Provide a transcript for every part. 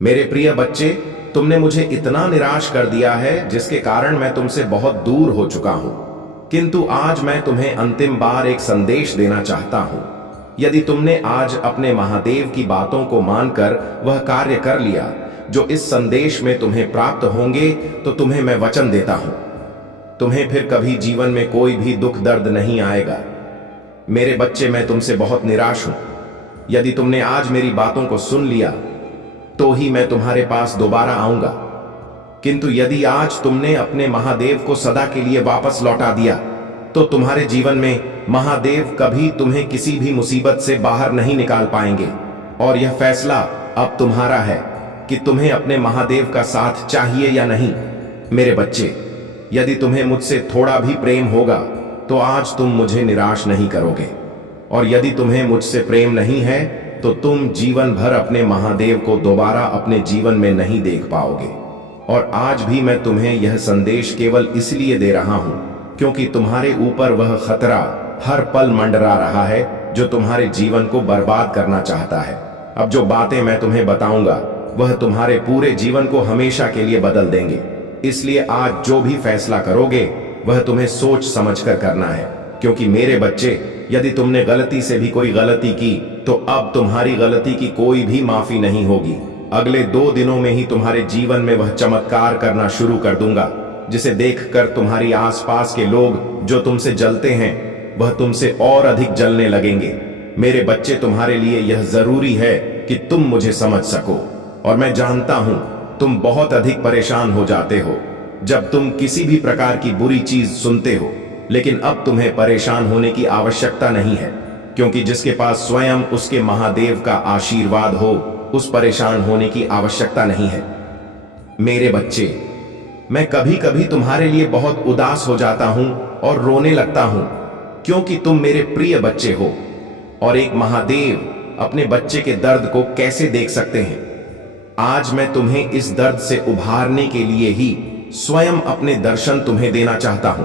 मेरे प्रिय बच्चे, तुमने मुझे इतना निराश कर दिया है जिसके कारण मैं तुमसे बहुत दूर हो चुका हूं। किंतु आज मैं तुम्हें अंतिम बार एक संदेश देना चाहता हूं। यदि तुमने आज अपने महादेव की बातों को मानकर वह कार्य कर लिया जो इस संदेश में तुम्हें प्राप्त होंगे, तो तुम्हें मैं वचन देता हूं, तुम्हें फिर कभी जीवन में कोई भी दुख दर्द नहीं आएगा। मेरे बच्चे, मैं तुमसे बहुत निराश हूं। यदि तुमने आज मेरी बातों को सुन लिया तो ही मैं तुम्हारे पास दोबारा आऊंगा। किंतु यदि आज तुमने अपने महादेव को सदा के लिए वापस लौटा दिया, तो तुम्हारे जीवन में महादेव कभी तुम्हें किसी भी मुसीबत से बाहर नहीं निकाल पाएंगे। और यह फैसला अब तुम्हारा है कि तुम्हें अपने महादेव का साथ चाहिए या नहीं। मेरे बच्चे, यदि तुम्हें मुझसे थोड़ा भी प्रेम होगा तो आज तुम मुझे निराश नहीं करोगे, और यदि तुम्हें मुझसे प्रेम नहीं है तो तुम जीवन भर अपने महादेव को दोबारा अपने जीवन में नहीं देख पाओगे। और आज भी मैं तुम्हें यह संदेश केवल इसलिए दे रहा हूं क्योंकि तुम्हारे ऊपर वह खतरा हर पल मंडरा रहा है जो तुम्हारे जीवन को बर्बाद करना चाहता है। अब जो बातें मैं तुम्हें बताऊंगा वह तुम्हारे पूरे जीवन को हमेशा के लिए बदल देंगे। इसलिए आज जो भी फैसला करोगे वह तुम्हें सोच समझकर करना है, क्योंकि मेरे बच्चे, यदि तुमने गलती से भी कोई गलती की तो अब तुम्हारी गलती की कोई भी माफी नहीं होगी। अगले 2 दिनों में ही तुम्हारे जीवन में वह चमत्कार करना शुरू कर दूंगा जिसे देखकर तुम्हारी आसपास के लोग जो तुमसे जलते हैं वह तुमसे और अधिक जलने लगेंगे। मेरे बच्चे, तुम्हारे लिए यह जरूरी है कि तुम मुझे समझ सको। और मैं जानता हूं तुम बहुत अधिक परेशान हो जाते हो जब तुम किसी भी प्रकार की बुरी चीज सुनते हो, लेकिन अब तुम्हें परेशान होने की आवश्यकता नहीं है, क्योंकि जिसके पास स्वयं उसके महादेव का आशीर्वाद हो उस परेशान होने की आवश्यकता नहीं है। मेरे बच्चे, मैं कभी कभी तुम्हारे लिए बहुत उदास हो जाता हूं और रोने लगता हूं, क्योंकि तुम मेरे प्रिय बच्चे हो और एक महादेव अपने बच्चे के दर्द को कैसे देख सकते हैं। आज मैं तुम्हें इस दर्द से उभारने के लिए ही स्वयं अपने दर्शन तुम्हें देना चाहता हूं।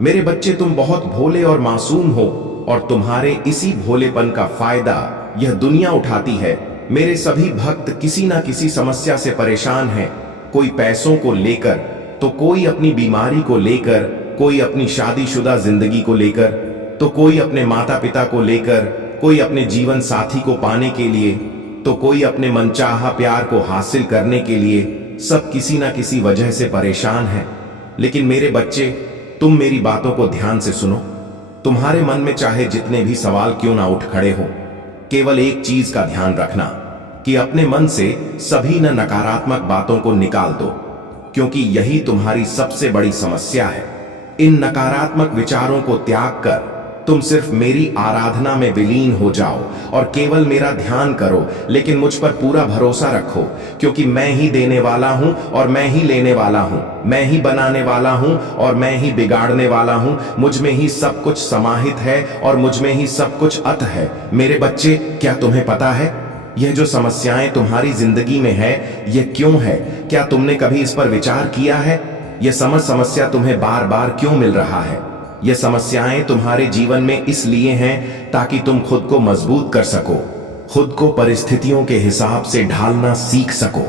मेरे बच्चे, तुम बहुत भोले और मासूम हो और तुम्हारे इसी भोलेपन का फायदा यह दुनिया उठाती है। मेरे सभी भक्त किसी ना किसी समस्या से परेशान हैं, कोई पैसों को लेकर, तो कोई अपनी बीमारी को लेकर, कोई अपनी शादीशुदा जिंदगी को लेकर, तो कोई अपने माता पिता को लेकर, कोई अपने जीवन साथी को पाने के लिए, तो कोई अपने मनचाहा प्यार को हासिल करने के लिए। सब किसी ना किसी वजह से परेशान हैं। लेकिन मेरे बच्चे, तुम मेरी बातों को ध्यान से सुनो। तुम्हारे मन में चाहे जितने भी सवाल क्यों ना उठ खड़े हो, केवल एक चीज का ध्यान रखना कि अपने मन से सभी नकारात्मक बातों को निकाल दो, क्योंकि यही तुम्हारी सबसे बड़ी समस्या है। इन नकारात्मक विचारों को त्याग कर तुम सिर्फ मेरी आराधना में विलीन हो जाओ और केवल मेरा ध्यान करो। लेकिन मुझ पर पूरा भरोसा रखो, क्योंकि मैं ही देने वाला हूं और मैं ही लेने वाला हूं, मैं ही बनाने वाला हूं और मैं ही बिगाड़ने वाला हूं। मुझ में ही सब कुछ समाहित है और मुझ में ही सब कुछ अत है। मेरे बच्चे, क्या तुम्हें पता है यह जो समस्याएं तुम्हारी जिंदगी में है यह क्यों है? क्या तुमने कभी इस पर विचार किया है? यह समस्या तुम्हें बार बार क्यों मिल रहा है? ये समस्याएं तुम्हारे जीवन में इसलिए हैं ताकि तुम खुद को मजबूत कर सको, खुद को परिस्थितियों के हिसाब से ढालना सीख सको।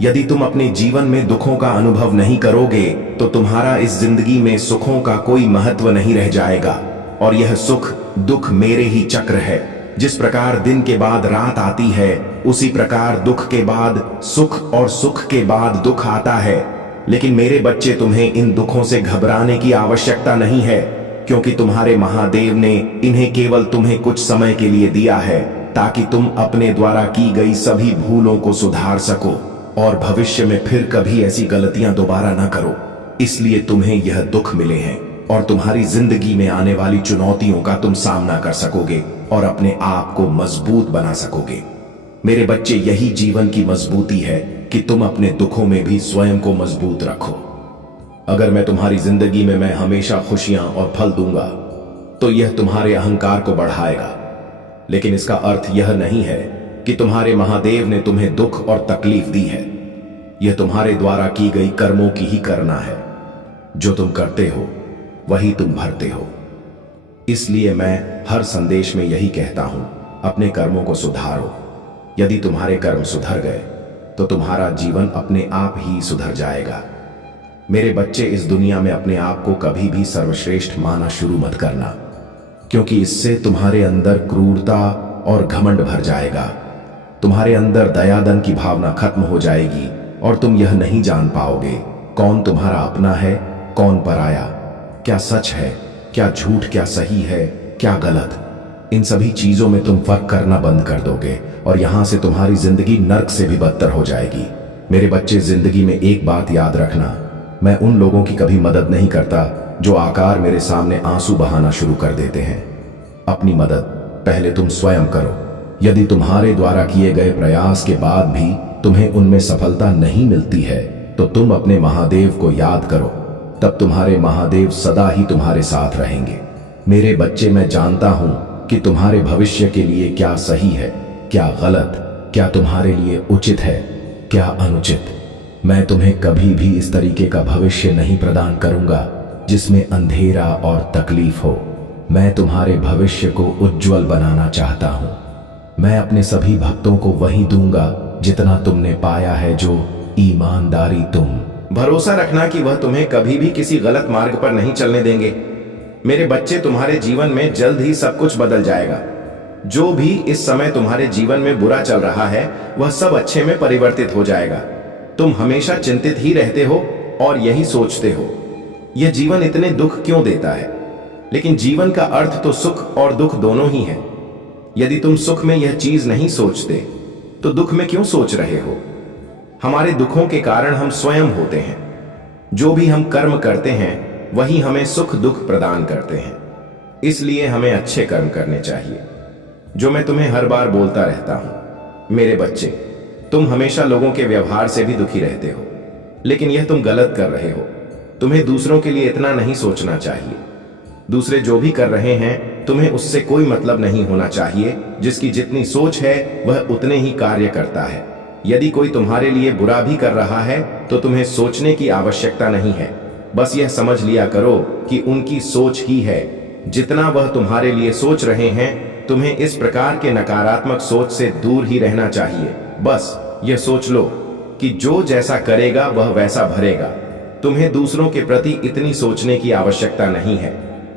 यदि तुम अपने जीवन में दुखों का अनुभव नहीं करोगे तो तुम्हारा इस जिंदगी में सुखों का कोई महत्व नहीं रह जाएगा। और यह सुख दुख मेरे ही चक्र है। जिस प्रकार दिन के बाद रात आती है, उसी प्रकार दुख के बाद सुख और सुख के बाद दुख आता है। लेकिन मेरे बच्चे, तुम्हें इन दुखों से घबराने की आवश्यकता नहीं है, क्योंकि तुम्हारे महादेव ने इन्हें केवल तुम्हें कुछ समय के लिए दिया है ताकि तुम अपने द्वारा की गई सभी भूलों को सुधार सको और भविष्य में फिर कभी ऐसी गलतियां दोबारा ना करो। इसलिए तुम्हें यह दुख मिले हैं और तुम्हारी जिंदगी में आने वाली चुनौतियों का तुम सामना कर सकोगे और अपने आप को मजबूत बना सकोगे। मेरे बच्चे, यही जीवन की मजबूती है कि तुम अपने दुखों में भी स्वयं को मजबूत रखो। अगर मैं तुम्हारी जिंदगी में मैं हमेशा खुशियां और फल दूंगा तो यह तुम्हारे अहंकार को बढ़ाएगा। लेकिन इसका अर्थ यह नहीं है कि तुम्हारे महादेव ने तुम्हें दुख और तकलीफ दी है। यह तुम्हारे द्वारा की गई कर्मों की ही करना है। जो तुम करते हो वही तुम भरते हो। इसलिए मैं हर संदेश में यही कहता हूं, अपने कर्मों को सुधारो। यदि तुम्हारे कर्म सुधर गए तो तुम्हारा जीवन अपने आप ही सुधर जाएगा। मेरे बच्चे, इस दुनिया में अपने आप को कभी भी सर्वश्रेष्ठ माना शुरू मत करना, क्योंकि इससे तुम्हारे अंदर क्रूरता और घमंड भर जाएगा। तुम्हारे अंदर दयादन की भावना खत्म हो जाएगी और तुम यह नहीं जान पाओगे कौन तुम्हारा अपना है, कौन पराया, क्या सच है, क्या झूठ, क्या सही है, क्या गलत। इन सभी चीजों में तुम फर्क करना बंद कर दोगे और यहां से तुम्हारी जिंदगी नर्क से भी बदतर हो जाएगी। मेरे बच्चे, जिंदगी में एक बात याद रखना, मैं उन लोगों की कभी मदद नहीं करता जो आकार मेरे सामने आंसू बहाना शुरू कर देते हैं। अपनी मदद पहले तुम स्वयं करो। यदि तुम्हारे द्वारा किए गए प्रयास के बाद भी तुम्हें उनमें सफलता नहीं मिलती है तो तुम अपने महादेव को याद करो, तब तुम्हारे महादेव सदा ही तुम्हारे साथ रहेंगे। मेरे बच्चे, मैं जानता हूं कि तुम्हारे भविष्य के लिए क्या सही है, क्या गलत, क्या तुम्हारे लिए उचित है, क्या अनुचित। मैं तुम्हें कभी भी इस तरीके का भविष्य नहीं प्रदान करूंगा जिसमें अंधेरा और तकलीफ हो। मैं तुम्हारे भविष्य को उज्जवल बनाना चाहता हूं। मैं अपने सभी भक्तों को वही दूंगा जितना तुमने पाया है, जो ईमानदारी तुम। भरोसा रखना कि वह तुम्हें कभी भी किसी गलत मार्ग पर नहीं चलने देंगे। मेरे बच्चे, तुम्हारे जीवन में जल्द ही सब कुछ बदल जाएगा। जो भी इस समय तुम्हारे जीवन में बुरा चल रहा है वह सब अच्छे में परिवर्तित हो जाएगा। तुम हमेशा चिंतित ही रहते हो और यही सोचते हो, यह जीवन इतने दुख क्यों देता है। लेकिन जीवन का अर्थ तो सुख और दुख दोनों ही है। यदि तुम सुख में यह चीज नहीं सोचते तो दुख में क्यों सोच रहे हो। हमारे दुखों के कारण हम स्वयं होते हैं। जो भी हम कर्म करते हैं वही हमें सुख दुख प्रदान करते हैं। इसलिए हमें अच्छे कर्म करने चाहिए, जो मैं तुम्हें हर बार बोलता रहता हूं। मेरे बच्चे, तुम हमेशा लोगों के व्यवहार से भी दुखी रहते हो, लेकिन यह तुम गलत कर रहे हो। तुम्हें दूसरों के लिए इतना नहीं सोचना चाहिए। दूसरे जो भी कर रहे हैं तुम्हें उससे कोई मतलब नहीं होना चाहिए। जिसकी जितनी सोच है वह उतने ही कार्य करता है। यदि कोई तुम्हारे लिए बुरा भी कर रहा है तो तुम्हें सोचने की आवश्यकता नहीं है। बस यह समझ लिया करो कि उनकी सोच ही है। जितना वह तुम्हारे लिए सोच रहे हैं, तुम्हें इस प्रकार के नकारात्मक सोच से दूर ही रहना चाहिए। बस यह सोच लो कि जो जैसा करेगा वह वैसा भरेगा। तुम्हें दूसरों के प्रति इतनी सोचने की आवश्यकता नहीं है।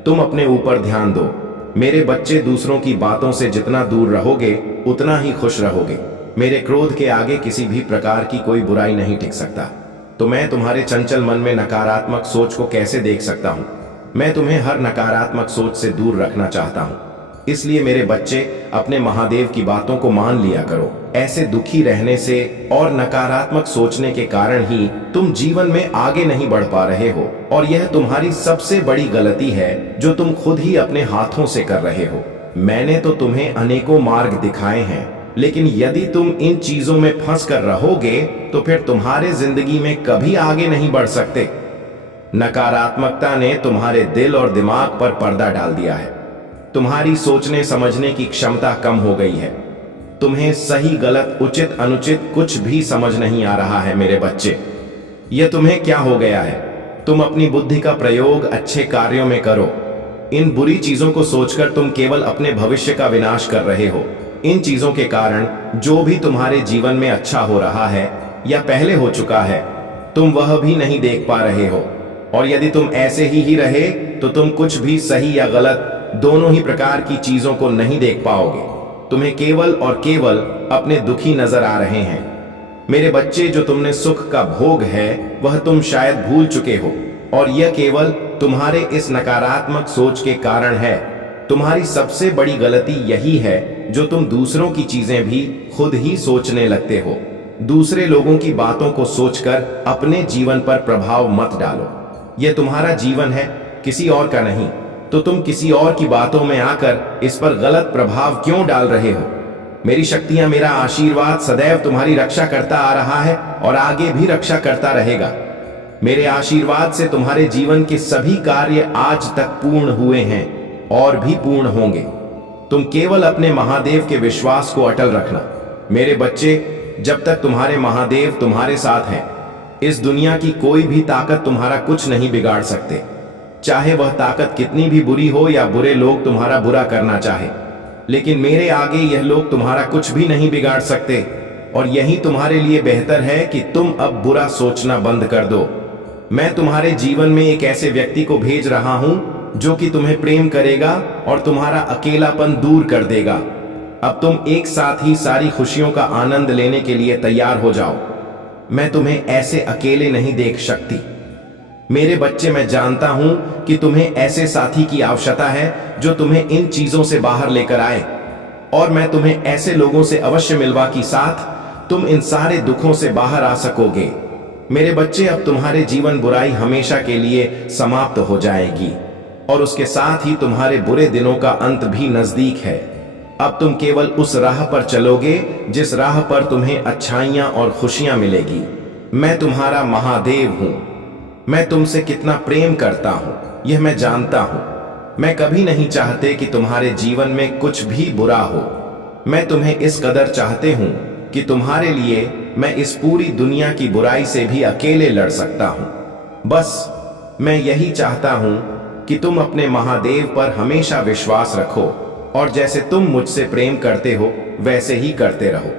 तुम अपने ऊपर ध्यान दो। मेरे बच्चे, दूसरों की बातों से जितना दूर रहोगे उतना ही खुश रहोगे। मेरे क्रोध के आगे किसी भी प्रकार की कोई बुराई नहीं टिक सकता। तो मैं तुम्हारे चंचल मन में नकारात्मक सोच को कैसे देख सकता हूं। मैं तुम्हें हर नकारात्मक सोच से दूर रखना चाहता हूं। इसलिए मेरे बच्चे, अपने महादेव की बातों को मान लिया करो। ऐसे दुखी रहने से और नकारात्मक सोचने के कारण ही तुम जीवन में आगे नहीं बढ़ पा रहे हो, और यह तुम्हारी सबसे बड़ी गलती है जो तुम खुद ही अपने हाथों से कर रहे हो। मैंने तो तुम्हें अनेकों मार्ग दिखाए हैं, लेकिन यदि तुम इन चीजों में फंस कर रहोगे तो फिर तुम्हारे जिंदगी में कभी आगे नहीं बढ़ सकते। नकारात्मकता ने तुम्हारे दिल और दिमाग पर पर्दा डाल दिया है। तुम्हारी सोचने समझने की क्षमता कम हो गई है। तुम्हें सही गलत उचित अनुचित कुछ भी समझ नहीं आ रहा है। मेरे बच्चे, यह तुम्हें क्या हो गया है। तुम अपनी बुद्धि का प्रयोग अच्छे कार्यों में करो। इन बुरी चीजों को सोचकर तुम केवल अपने भविष्य का विनाश कर रहे हो। इन चीजों के कारण जो भी तुम्हारे जीवन में अच्छा हो रहा है या पहले हो चुका है, तुम वह भी नहीं देख पा रहे हो। और यदि तुम ऐसे ही रहे तो तुम कुछ भी सही या गलत दोनों ही प्रकार की चीजों को नहीं देख पाओगे। तुम्हें केवल और केवल अपने दुखी नजर आ रहे हैं। मेरे बच्चे, जो तुमने सुख का भोग है वह तुम शायद भूल चुके हो, और यह केवल तुम्हारे इस नकारात्मक सोच के कारण है। तुम्हारी सबसे बड़ी गलती यही है जो तुम दूसरों की चीजें भी खुद ही सोचने लगते हो। दूसरे लोगों की बातों को सोचकर अपने जीवन पर प्रभाव मत डालो। यह तुम्हारा जीवन है, किसी और का नहीं। तो तुम किसी और की बातों में आकर इस पर गलत प्रभाव क्यों डाल रहे हो। मेरी शक्तियां, मेरा आशीर्वाद सदैव तुम्हारी रक्षा करता आ रहा है और आगे भी रक्षा करता रहेगा। मेरे आशीर्वाद से तुम्हारे जीवन के सभी कार्य आज तक पूर्ण हुए हैं और भी पूर्ण होंगे। तुम केवल अपने महादेव के विश्वास को अटल रखना। मेरे बच्चे, जब तक तुम्हारे महादेव तुम्हारे साथ हैं, इस दुनिया की कोई भी ताकत तुम्हारा कुछ नहीं बिगाड़ सकते। चाहे वह ताकत कितनी भी बुरी हो या बुरे लोग तुम्हारा बुरा करना चाहे, लेकिन मेरे आगे यह लोग तुम्हारा कुछ भी नहीं बिगाड़ सकते। और यही तुम्हारे लिए बेहतर है कि तुम अब बुरा सोचना बंद कर दो। मैं तुम्हारे जीवन में एक ऐसे व्यक्ति को भेज रहा हूं जो कि तुम्हें प्रेम करेगा और तुम्हारा अकेलापन दूर कर देगा। अब तुम एक साथ ही सारी खुशियों का आनंद लेने के लिए तैयार हो जाओ। मैं तुम्हें ऐसे अकेले नहीं देख सकती। मेरे बच्चे, मैं जानता हूं कि तुम्हें ऐसे साथी की आवश्यकता है जो तुम्हें इन चीजों से बाहर लेकर आए, और मैं तुम्हें ऐसे लोगों से अवश्य मिलवा कि साथ तुम इन सारे दुखों से बाहर आ सकोगे। मेरे बच्चे, अब तुम्हारे जीवन बुराई हमेशा के लिए समाप्त हो जाएगी और उसके साथ ही तुम्हारे बुरे दिनों का अंत भी नजदीक है। अब तुम केवल उस राह पर चलोगे जिस राह पर तुम्हें अच्छाइयां और खुशियां मिलेगी। मैं तुम्हारा महादेव हूं। मैं तुमसे कितना प्रेम करता हूं यह मैं जानता हूं। मैं कभी नहीं चाहते कि तुम्हारे जीवन में कुछ भी बुरा हो। मैं तुम्हें इस कदर चाहते हूं कि तुम्हारे लिए मैं इस पूरी दुनिया की बुराई से भी अकेले लड़ सकता हूं। बस मैं यही चाहता हूं कि तुम अपने महादेव पर हमेशा विश्वास रखो और जैसे तुम मुझसे प्रेम करते हो वैसे ही करते रहो,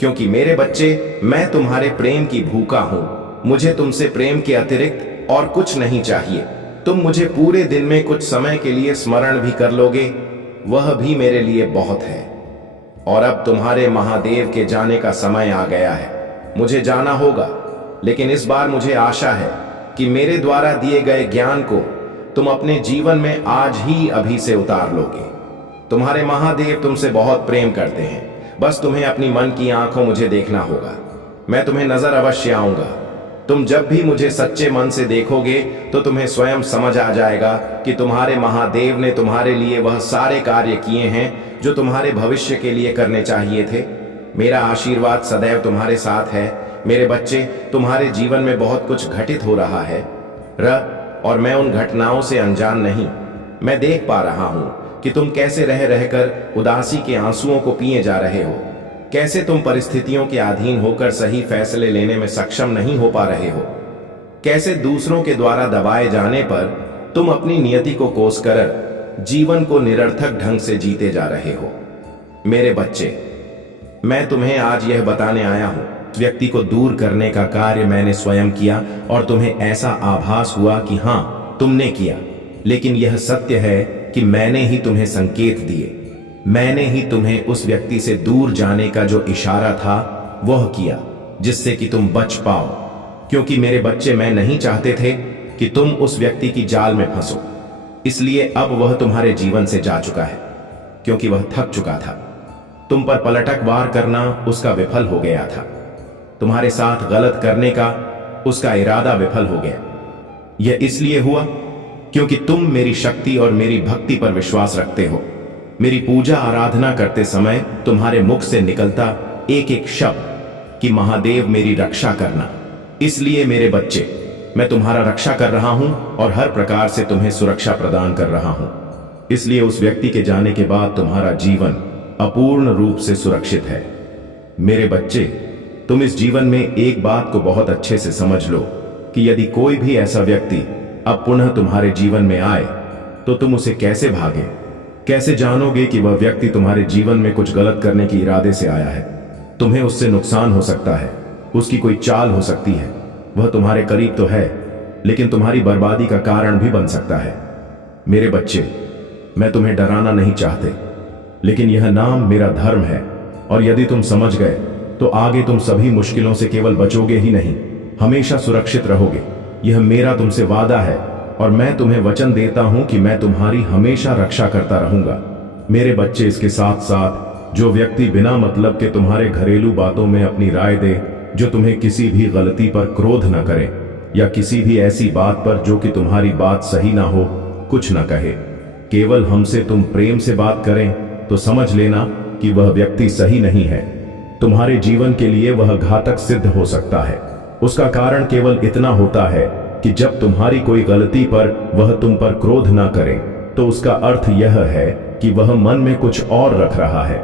क्योंकि मेरे बच्चे, मैं तुम्हारे प्रेम की भूखा हूं। मुझे तुमसे प्रेम के अतिरिक्त और कुछ नहीं चाहिए। तुम मुझे पूरे दिन में कुछ समय के लिए स्मरण भी कर लोगे, वह भी मेरे लिए बहुत है। और अब तुम्हारे महादेव के जाने का समय आ गया है। मुझे जाना होगा, लेकिन इस बार मुझे आशा है कि मेरे द्वारा दिए गए ज्ञान को तुम अपने जीवन में आज ही अभी से उतार लोगे। तुम्हारे महादेव तुमसे बहुत प्रेम करते हैं। बस तुम्हें अपनी मन की आंखों मुझे देखना होगा। मैं तुम्हें नजर अवश्य आऊंगा। तुम जब भी मुझे सच्चे मन से देखोगे तो तुम्हें स्वयं समझ आ जाएगा कि तुम्हारे महादेव ने तुम्हारे लिए वह सारे कार्य किए हैं जो तुम्हारे भविष्य के लिए करने चाहिए थे। मेरा आशीर्वाद सदैव तुम्हारे साथ है। मेरे बच्चे, तुम्हारे जीवन में बहुत कुछ घटित हो रहा है और मैं उन घटनाओं से अनजान नहीं। मैं देख पा रहा हूं कि तुम कैसे रह रहकर उदासी के आंसुओं को पिए जा रहे हो, कैसे तुम परिस्थितियों के अधीन होकर सही फैसले लेने में सक्षम नहीं हो पा रहे हो, कैसे दूसरों के द्वारा दबाए जाने पर तुम अपनी नियति को कोस कर जीवन को निरर्थक ढंग से जीते जा रहे हो। मेरे बच्चे, मैं तुम्हें आज यह बताने आया हूं, व्यक्ति को दूर करने का कार्य मैंने स्वयं किया और तुम्हें ऐसा आभास हुआ कि हां, तुमने किया, लेकिन यह सत्य है कि मैंने ही तुम्हें संकेत दिए। मैंने ही तुम्हें उस व्यक्ति से दूर जाने का जो इशारा था वह किया, जिससे कि तुम बच पाओ। क्योंकि मेरे बच्चे, मैं नहीं चाहते थे कि तुम उस व्यक्ति की जाल में फंसो। इसलिए अब वह तुम्हारे जीवन से जा चुका है, क्योंकि वह थक चुका था। तुम पर पलटक वार करना उसका विफल हो गया था। तुम्हारे साथ गलत करने का उसका इरादा विफल हो गया। यह इसलिए हुआ क्योंकि तुम मेरी शक्ति और मेरी भक्ति पर विश्वास रखते हो। मेरी पूजा आराधना करते समय तुम्हारे मुख से निकलता एक एक शब्द कि महादेव मेरी रक्षा करना। इसलिए मेरे बच्चे, मैं तुम्हारा रक्षा कर रहा हूं और हर प्रकार से तुम्हें सुरक्षा प्रदान कर रहा हूं। इसलिए उस व्यक्ति के जाने के बाद तुम्हारा जीवन अपूर्ण रूप से सुरक्षित है। मेरे बच्चे, तुम इस जीवन में एक बात को बहुत अच्छे से समझ लो कि यदि कोई भी ऐसा व्यक्ति अब पुनः तुम्हारे जीवन में आए तो तुम उसे कैसे भागे, कैसे जानोगे कि वह व्यक्ति तुम्हारे जीवन में कुछ गलत करने के इरादे से आया है। तुम्हें उससे नुकसान हो सकता है, उसकी कोई चाल हो सकती है। वह तुम्हारे करीब तो है, लेकिन तुम्हारी बर्बादी का कारण भी बन सकता है। मेरे बच्चे, मैं तुम्हें डराना नहीं चाहते, लेकिन यह नाम मेरा धर्म है, और यदि तुम समझ गए तो आगे तुम सभी मुश्किलों से केवल बचोगे ही नहीं, हमेशा सुरक्षित रहोगे। यह मेरा तुमसे वादा है और मैं तुम्हें वचन देता हूं कि मैं तुम्हारी हमेशा रक्षा करता रहूंगा। मेरे बच्चे, इसके साथ साथ जो व्यक्ति बिना मतलब के तुम्हारे घरेलू बातों में अपनी राय दे, जो तुम्हें किसी भी गलती पर क्रोध न करे या किसी भी ऐसी बात पर जो कि तुम्हारी बात सही ना हो कुछ न कहे, केवल हमसे तुम प्रेम से बात करें तो समझ लेना कि वह व्यक्ति सही नहीं है। तुम्हारे जीवन के लिए वह घातक सिद्ध हो सकता है। उसका कारण केवल इतना होता है कि जब तुम्हारी कोई गलती पर वह तुम पर क्रोध ना करे तो उसका अर्थ यह है कि वह मन में कुछ और रख रहा है।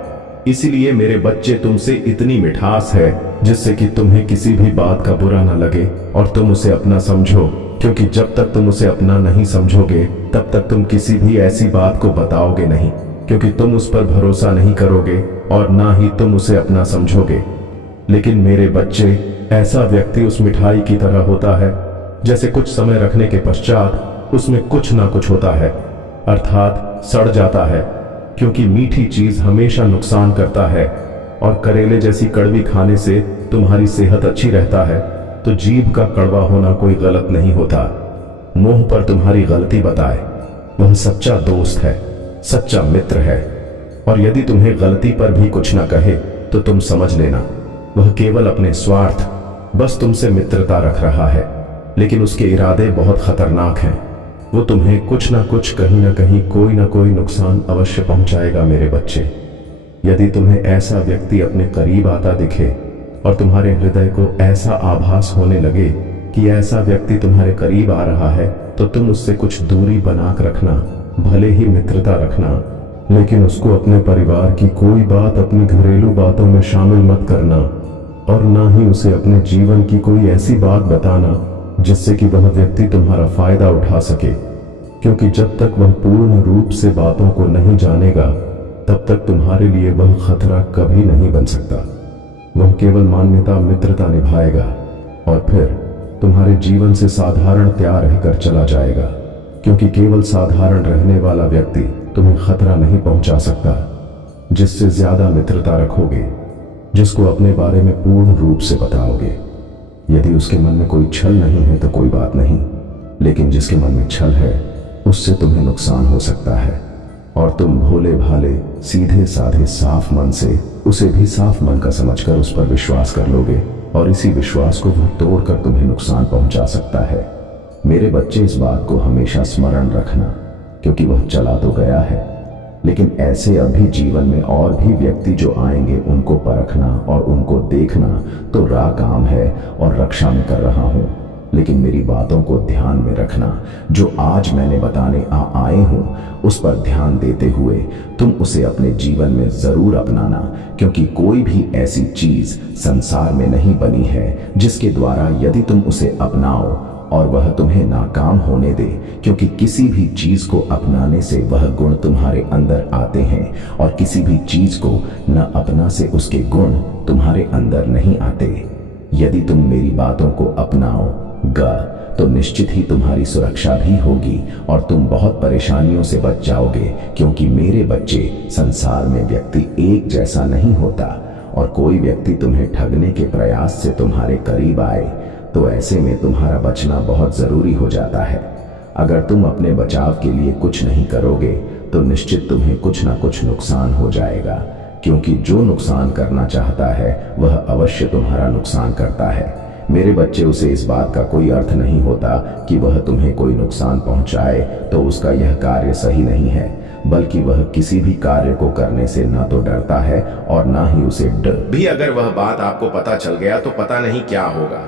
इसलिए मेरे बच्चे, तुमसे इतनी मिठास है जिससे कि तुम्हें किसी भी बात का बुरा ना लगे और तुम उसे अपना समझो, क्योंकि जब तक तुम उसे अपना नहीं समझोगे तब तक तुम किसी भी ऐसी बात को बताओगे नहीं, क्योंकि तुम उस पर भरोसा नहीं करोगे और ना ही तुम उसे अपना समझोगे। लेकिन मेरे बच्चे, ऐसा व्यक्ति उस मिठाई की तरह होता है जैसे कुछ समय रखने के पश्चात उसमें कुछ ना कुछ होता है, अर्थात सड़ जाता है। क्योंकि मीठी चीज हमेशा नुकसान करता है और करेले जैसी कड़वी खाने से तुम्हारी सेहत अच्छी रहता है, तो जीभ का कड़वा होना कोई गलत नहीं होता। मुंह पर तुम्हारी गलती बताए, वह सच्चा दोस्त है, सच्चा मित्र है। और यदि तुम्हें गलती पर भी कुछ ना कहे तो तुम समझ लेना, वह केवल अपने स्वार्थ, बस तुमसे मित्रता रख रहा है, लेकिन उसके इरादे बहुत खतरनाक हैं। वो तुम्हें कुछ ना कुछ, कहीं ना कहीं, कोई ना कोई नुकसान अवश्य पहुंचाएगा मेरे बच्चे। यदि तुम्हें ऐसा व्यक्ति अपने करीब आता दिखे और तुम्हारे हृदय को ऐसा आभास होने लगे कि ऐसा व्यक्ति तुम्हारे करीब आ रहा है, तो तुम उससे कुछ दूरी बनाकर रखना, भले ही मित्रता रखना, लेकिन उसको अपने परिवार की कोई बात अपनी घरेलू बातों में शामिल मत करना, और ना ही उसे अपने जीवन की कोई ऐसी बात बताना जिससे कि वह व्यक्ति तुम्हारा फायदा उठा सके। क्योंकि जब तक वह पूर्ण रूप से बातों को नहीं जानेगा, तब तक तुम्हारे लिए वह खतरा कभी नहीं बन सकता। वह केवल मान्यता, मित्रता निभाएगा और फिर तुम्हारे जीवन से साधारणतया रहकर चला जाएगा। क्योंकि केवल साधारण रहने वाला व्यक्ति तुम्हें खतरा नहीं पहुंचा सकता। जिससे ज्यादा मित्रता रखोगे, जिसको अपने बारे में पूर्ण रूप से बताओगे, यदि उसके मन में कोई छल नहीं है तो कोई बात नहीं, लेकिन जिसके मन में छल है उससे तुम्हें नुकसान हो सकता है। और तुम भोले भाले, सीधे साधे, साफ मन से उसे भी साफ मन का समझकर उस पर विश्वास कर लोगे, और इसी विश्वास को वह तोड़कर तुम्हें नुकसान पहुंचा सकता है। मेरे बच्चे, इस बात को हमेशा स्मरण रखना, क्योंकि वह चला तो गया है, लेकिन ऐसे अभी जीवन में और भी व्यक्ति जो आएंगे, उनको परखना और उनको देखना तो राह काम है और रक्षा में कर रहा हूं। लेकिन मेरी बातों को ध्यान में रखना, जो आज मैंने बताने आए हूं, उस पर ध्यान देते हुए तुम उसे अपने जीवन में जरूर अपनाना। क्योंकि कोई भी ऐसी चीज संसार में नहीं बनी है जिसके द्वारा यदि तुम उसे अपनाओ और वह तुम्हें नाकाम होने दे। क्योंकि किसी भी चीज को अपनाने से वह गुण तुम्हारे अंदर आते हैं, और किसी भी चीज को न अपना से उसके गुण तुम्हारे अंदर नहीं आते। यदि तुम मेरी बातों को अपनाओगा तो निश्चित ही तुम्हारी सुरक्षा भी होगी और तुम बहुत परेशानियों से बच जाओगे। क्योंकि मेरे बच्चे, संसार में व्यक्ति एक जैसा नहीं होता, और कोई व्यक्ति तुम्हें ठगने के प्रयास से तुम्हारे करीब आए तो ऐसे में तुम्हारा बचना बहुत जरूरी हो जाता है। अगर तुम अपने बचाव के लिए कुछ नहीं करोगे तो निश्चित तुम्हें कुछ ना कुछ नुकसान हो जाएगा। क्योंकि जो नुकसान करना चाहता है वह अवश्य तुम्हारा नुकसान करता है। मेरे बच्चे, उसे इस बात का कोई अर्थ नहीं होता कि वह तुम्हें कोई नुकसान पहुंचाए तो उसका यह कार्य सही नहीं है, बल्कि वह किसी भी कार्य को करने से न तो डरता है और ना ही उसे डर भी। अगर वह बात आपको पता चल गया तो पता नहीं क्या होगा।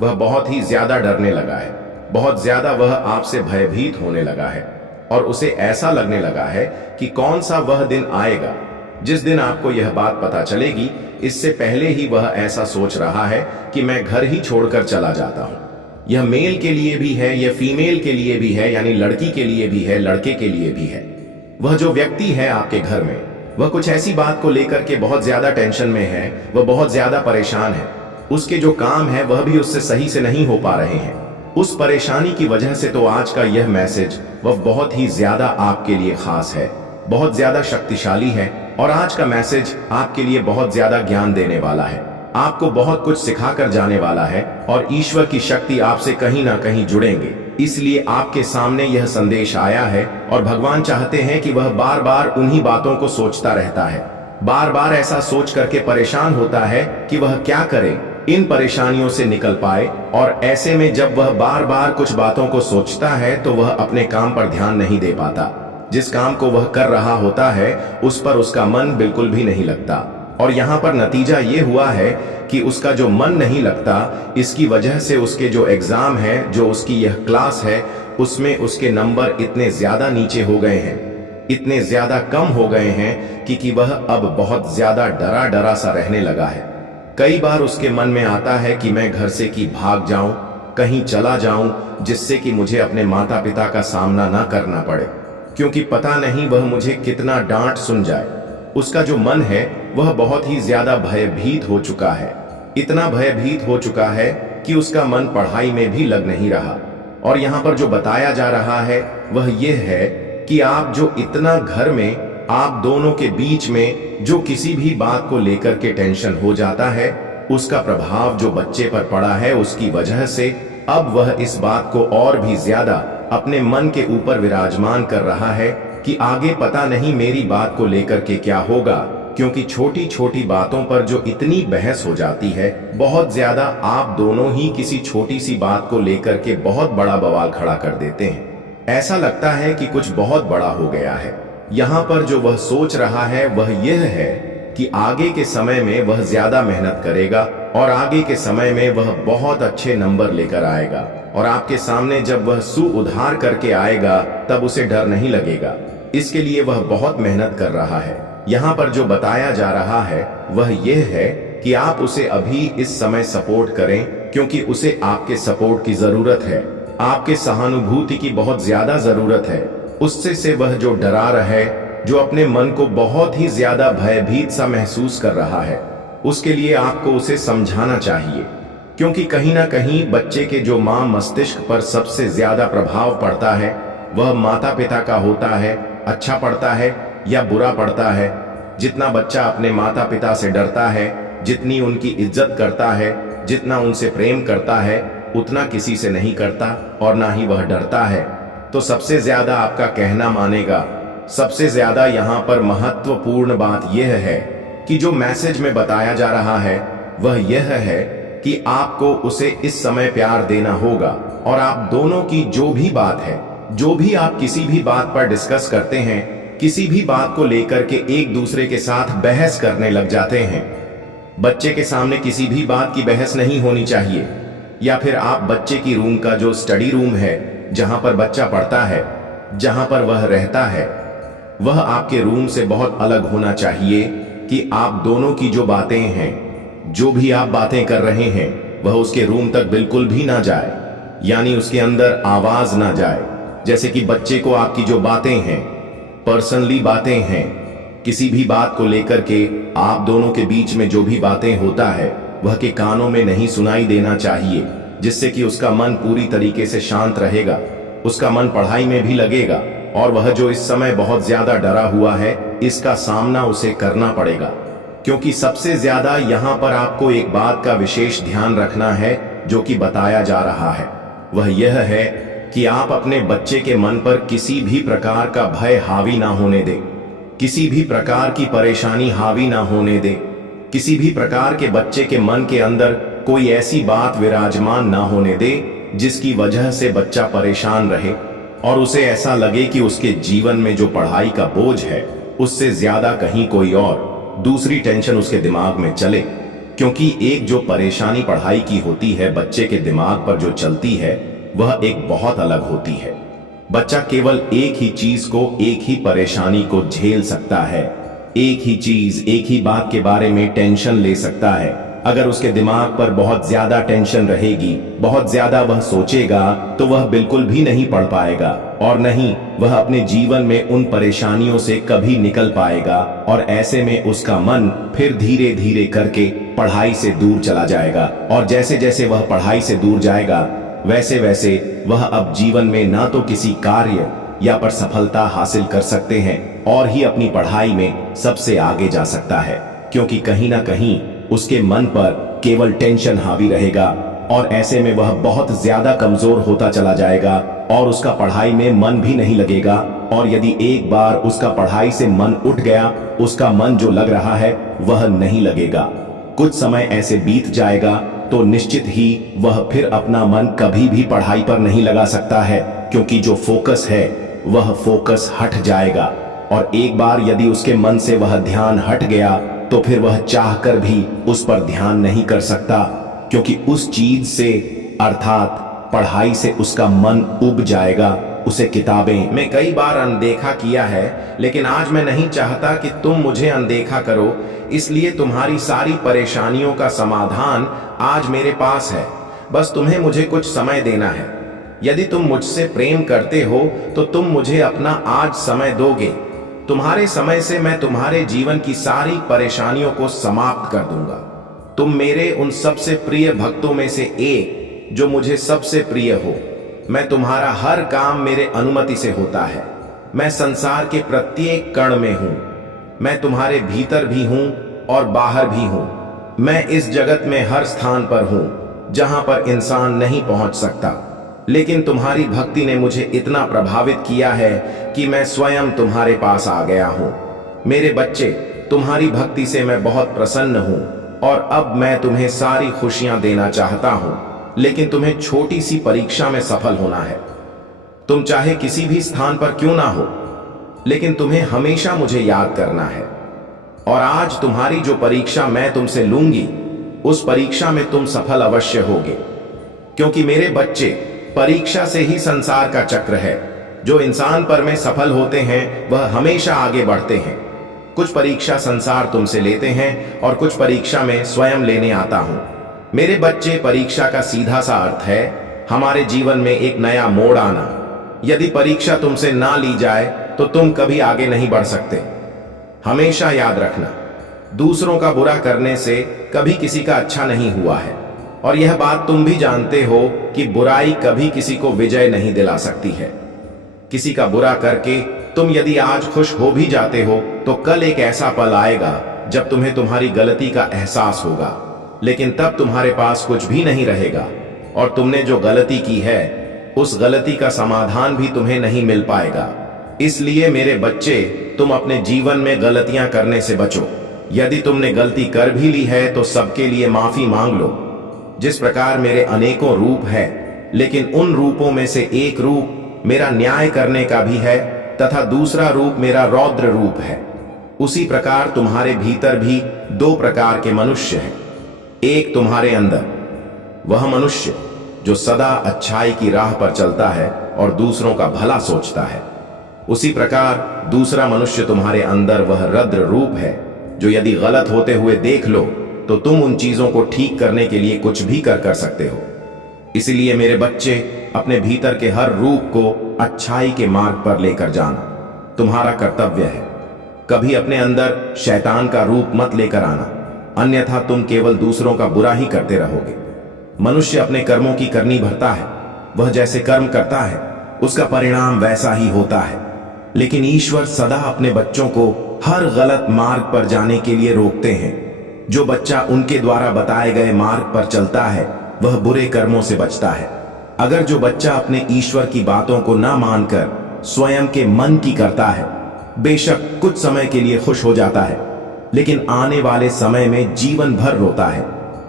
वह बहुत ही ज्यादा डरने लगा है, बहुत ज्यादा वह आपसे भयभीत होने लगा है, और उसे ऐसा लगने लगा है कि कौन सा वह दिन आएगा जिस दिन आपको यह बात पता चलेगी। इससे पहले ही वह ऐसा सोच रहा है कि मैं घर ही छोड़कर चला जाता हूं। यह मेल के लिए भी है, यह फीमेल के लिए भी है, यानी लड़की के लिए भी है, लड़के के लिए भी है। वह जो व्यक्ति है आपके घर में, वह कुछ ऐसी बात को लेकर के बहुत ज्यादा टेंशन में है, वह बहुत ज्यादा परेशान है। उसके जो काम है वह भी उससे सही से नहीं हो पा रहे हैं। उस परेशानी की वजह से तो आज का यह मैसेज वह बहुत ही ज्यादा आपके लिए खास है, बहुत ज्यादा शक्तिशाली है, और आज का मैसेज आपके लिए बहुत ज्यादा ज्ञान देने वाला है, आपको बहुत कुछ सिखाकर जाने वाला है, और ईश्वर की शक्ति आपसे कहीं ना कहीं जुड़ेंगे। इसलिए आपके सामने यह संदेश आया है, और भगवान चाहते हैं कि वह बार बार उन्हीं बातों को सोचता रहता है, बार बार ऐसा सोच करके परेशान होता है कि वह क्या करे, इन परेशानियों से निकल पाए। और ऐसे में जब वह बार बार कुछ बातों को सोचता है तो वह अपने काम पर ध्यान नहीं दे पाता। जिस काम को वह कर रहा होता है उस पर उसका मन बिल्कुल भी नहीं लगता, और यहाँ पर नतीजा ये हुआ है कि उसका जो मन नहीं लगता, इसकी वजह से उसके जो एग्जाम है, जो उसकी यह क्लास है, उसमें उसके नंबर इतने ज्यादा नीचे हो गए हैं, इतने ज्यादा कम हो गए हैं कि वह अब बहुत ज्यादा डरा डरा सा रहने लगा है। कई बार उसके मन में आता है कि मैं घर से कि भाग जाऊं, कहीं चला जाऊं, जिससे कि मुझे अपने माता पिता का सामना ना करना पड़े, क्योंकि पता नहीं वह मुझे कितना डांट सुन जाए। उसका जो मन है वह बहुत ही ज्यादा भयभीत हो चुका है। इतना भयभीत हो चुका है कि उसका मन पढ़ाई में भी लग नहीं रहा। और यहाँ पर जो बताया जा रहा है वह यह है कि आप जो इतना घर में आप दोनों के बीच में जो किसी भी बात को लेकर के टेंशन हो जाता है, उसका प्रभाव जो बच्चे पर पड़ा है, उसकी वजह से अब वह इस बात को और भी ज्यादा अपने मन के ऊपर विराजमान कर रहा है कि आगे पता नहीं मेरी बात को लेकर के क्या होगा। क्योंकि छोटी छोटी बातों पर जो इतनी बहस हो जाती है, बहुत ज्यादा आप दोनों ही किसी छोटी सी बात को लेकर के बहुत बड़ा बवाल खड़ा कर देते हैं। ऐसा लगता है कि कुछ बहुत बड़ा हो गया है। यहाँ पर जो वह सोच रहा है वह यह है कि आगे के समय में वह ज्यादा मेहनत करेगा और आगे के समय में वह बहुत अच्छे नंबर लेकर आएगा, और आपके सामने जब वह सुउधार करके आएगा तब उसे डर नहीं लगेगा। इसके लिए वह बहुत मेहनत कर रहा है। यहाँ पर जो बताया जा रहा है वह यह है कि आप उसे अभी इस समय सपोर्ट करें, क्योंकि उसे आपके सपोर्ट की जरूरत है, आपके सहानुभूति की बहुत ज्यादा जरूरत है। उससे से वह जो डरा रहा है, जो अपने मन को बहुत ही ज्यादा भयभीत सा महसूस कर रहा है, उसके लिए आपको उसे समझाना चाहिए। क्योंकि कहीं ना कहीं बच्चे के जो मां मस्तिष्क पर सबसे ज्यादा प्रभाव पड़ता है वह माता पिता का होता है। अच्छा पड़ता है या बुरा पड़ता है, जितना बच्चा अपने माता पिता से डरता है, जितनी उनकी इज्जत करता है, जितना उनसे प्रेम करता है, उतना किसी से नहीं करता और ना ही वह डरता है, तो सबसे ज्यादा आपका कहना मानेगा। सबसे ज्यादा यहाँ पर महत्वपूर्ण बात यह है कि जो मैसेज में बताया जा रहा है वह यह है कि आपको उसे इस समय प्यार देना होगा, और आप दोनों की जो भी बात है, जो भी आप किसी भी बात पर डिस्कस करते हैं, किसी भी बात को लेकर के एक दूसरे के साथ बहस करने लग जाते हैं। बच्चे के सामने किसी भी बात की बहस नहीं होनी चाहिए। या फिर आप बच्चे की रूम का जो स्टडी रूम है, जहां पर बच्चा पढ़ता है, जहां पर वह रहता है, वह आपके रूम से बहुत अलग होना चाहिए कि आप दोनों की जो बातें हैं, जो भी आप बातें कर रहे हैं, वह उसके रूम तक बिल्कुल भी ना जाए, यानी उसके अंदर आवाज ना जाए। जैसे कि बच्चे को आपकी जो बातें हैं, पर्सनली बातें हैं, किसी भी बात को लेकर के आप दोनों के बीच में जो भी बातें होता है वह के कानों में नहीं सुनाई देना चाहिए, जिससे कि उसका मन पूरी तरीके से शांत रहेगा, उसका मन पढ़ाई में भी लगेगा, और वह जो इस समय बहुत ज्यादा डरा हुआ है, इसका सामना उसे करना पड़ेगा। क्योंकि सबसे ज्यादा यहाँ पर आपको एक बात का विशेष ध्यान रखना है जो कि बताया जा रहा है, वह यह है कि आप अपने बच्चे के मन पर किसी भी प्रकार का भय हावी ना होने दें, किसी भी प्रकार की परेशानी हावी ना होने दें, किसी भी प्रकार के बच्चे के मन के अंदर कोई ऐसी बात विराजमान ना होने दे जिसकी वजह से बच्चा परेशान रहे और उसे ऐसा लगे कि उसके जीवन में जो पढ़ाई का बोझ है उससे ज्यादा कहीं कोई और दूसरी टेंशन उसके दिमाग में चले। क्योंकि एक जो परेशानी पढ़ाई की होती है, बच्चे के दिमाग पर जो चलती है, वह एक बहुत अलग होती है। बच्चा केवल एक ही चीज को, एक ही परेशानी को झेल सकता है, एक ही चीज, एक ही बात के बारे में टेंशन ले सकता है। अगर उसके दिमाग पर बहुत ज्यादा टेंशन रहेगी, बहुत ज्यादा वह सोचेगा, तो वह बिल्कुल भी नहीं पढ़ पाएगा और नहीं वह अपने जीवन में उन परेशानियों से कभी निकल पाएगा, और ऐसे में उसका मन फिर धीरे धीरे करके पढ़ाई से दूर चला जाएगा। और जैसे जैसे वह पढ़ाई से दूर जाएगा, वैसे वैसे वह अब जीवन में ना तो किसी कार्य या पर सफलता हासिल कर सकते हैं और ही अपनी पढ़ाई में सबसे आगे जा सकता है, क्योंकि कहीं ना कहीं उसके मन पर केवल टेंशन हावी रहेगा, और ऐसे में वह बहुत ज्यादा कमजोर होता चला जाएगा और उसका पढ़ाई में मन भी नहीं लगेगा। और यदि एक बार उसका पढ़ाई से मन उठ गया, उसका मन जो लग रहा है वह नहीं लगेगा। कुछ समय ऐसे बीत जाएगा तो निश्चित ही वह फिर अपना मन कभी भी पढ़ाई पर नहीं लगा सकता है, क्योंकि जो फोकस है वह फोकस हट जाएगा। और एक बार यदि उसके मन से वह ध्यान हट गया तो फिर वह चाहकर भी उस पर ध्यान नहीं कर सकता, क्योंकि उस चीज से अर्थात पढ़ाई से उसका मन उब जाएगा। उसे किताबें मैं कई बार अनदेखा किया है, लेकिन आज मैं नहीं चाहता कि तुम मुझे अनदेखा करो, इसलिए तुम्हारी सारी परेशानियों का समाधान आज मेरे पास है। बस तुम्हें मुझे कुछ समय देना है। यदि तुम मुझसे प्रेम करते हो तो तुम मुझे अपना आज समय दोगे। तुम्हारे समय से मैं तुम्हारे जीवन की सारी परेशानियों को समाप्त कर दूंगा। तुम मेरे उन सबसे प्रिय भक्तों में से एक, जो मुझे सबसे प्रिय हो। मैं तुम्हारा हर काम मेरे अनुमति से होता है। मैं संसार के प्रत्येक कण में हूं। मैं तुम्हारे भीतर भी हूं और बाहर भी हूं। मैं इस जगत में हर स्थान पर हूं जहां पर इंसान नहीं पहुंच सकता, लेकिन तुम्हारी भक्ति ने मुझे इतना प्रभावित किया है कि मैं स्वयं तुम्हारे पास आ गया हूं। मेरे बच्चे, तुम्हारी भक्ति से मैं बहुत प्रसन्न हूं और अब मैं तुम्हें सारी खुशियां देना चाहता हूं, लेकिन तुम्हें छोटी सी परीक्षा में सफल होना है। तुम चाहे किसी भी स्थान पर क्यों ना हो, लेकिन तुम्हें हमेशा मुझे याद करना है। और आज तुम्हारी जो परीक्षा मैं तुमसे लूंगी, उस परीक्षा में तुम सफल अवश्य होगे, क्योंकि मेरे बच्चे, परीक्षा से ही संसार का चक्र है। जो इंसान पर में सफल होते हैं वह हमेशा आगे बढ़ते हैं। कुछ परीक्षा संसार तुमसे लेते हैं और कुछ परीक्षा में स्वयं लेने आता हूं। मेरे बच्चे, परीक्षा का सीधा सा अर्थ है हमारे जीवन में एक नया मोड़ आना। यदि परीक्षा तुमसे ना ली जाए तो तुम कभी आगे नहीं बढ़ सकते। हमेशा याद रखना, दूसरों का बुरा करने से कभी किसी का अच्छा नहीं हुआ है, और यह बात तुम भी जानते हो कि बुराई कभी किसी को विजय नहीं दिला सकती है। किसी का बुरा करके तुम यदि आज खुश हो भी जाते हो तो कल एक ऐसा पल आएगा जब तुम्हें तुम्हारी गलती का एहसास होगा, लेकिन तब तुम्हारे पास कुछ भी नहीं रहेगा और तुमने जो गलती की है उस गलती का समाधान भी तुम्हें नहीं मिल पाएगा। इसलिए मेरे बच्चे, तुम अपने जीवन में गलतियां करने से बचो। यदि तुमने गलती कर भी ली है तो सबके लिए माफी मांग लो। जिस प्रकार मेरे अनेकों रूप हैं, लेकिन उन रूपों में से एक रूप मेरा न्याय करने का भी है तथा दूसरा रूप मेरा रौद्र रूप है, उसी प्रकार तुम्हारे भीतर भी दो प्रकार के मनुष्य हैं। एक तुम्हारे अंदर, वह मनुष्य जो सदा अच्छाई की राह पर चलता है और दूसरों का भला सोचता है। उसी प्रकार दूसरा मनुष्य तुम्हारे अंदर, वह रौद्र रूप है जो यदि गलत होते हुए देख लो तो तुम उन चीजों को ठीक करने के लिए कुछ भी कर सकते हो। इसलिए मेरे बच्चे, अपने भीतर के हर रूप को अच्छाई के मार्ग पर लेकर जाना तुम्हारा कर्तव्य है। कभी अपने अंदर शैतान का रूप मत लेकर आना, अन्यथा तुम केवल दूसरों का बुरा ही करते रहोगे। मनुष्य अपने कर्मों की करनी भरता है। वह जैसे कर्म करता है उसका परिणाम वैसा ही होता है, लेकिन ईश्वर सदा अपने बच्चों को हर गलत मार्ग पर जाने के लिए रोकते हैं। जो बच्चा उनके द्वारा बताए गए मार्ग पर चलता है वह बुरे कर्मों से बचता है। अगर जो बच्चा अपने ईश्वर की बातों को ना मानकर स्वयं के मन की करता है, बेशक कुछ समय के लिए खुश हो जाता है, लेकिन आने वाले समय में जीवन भर रोता है।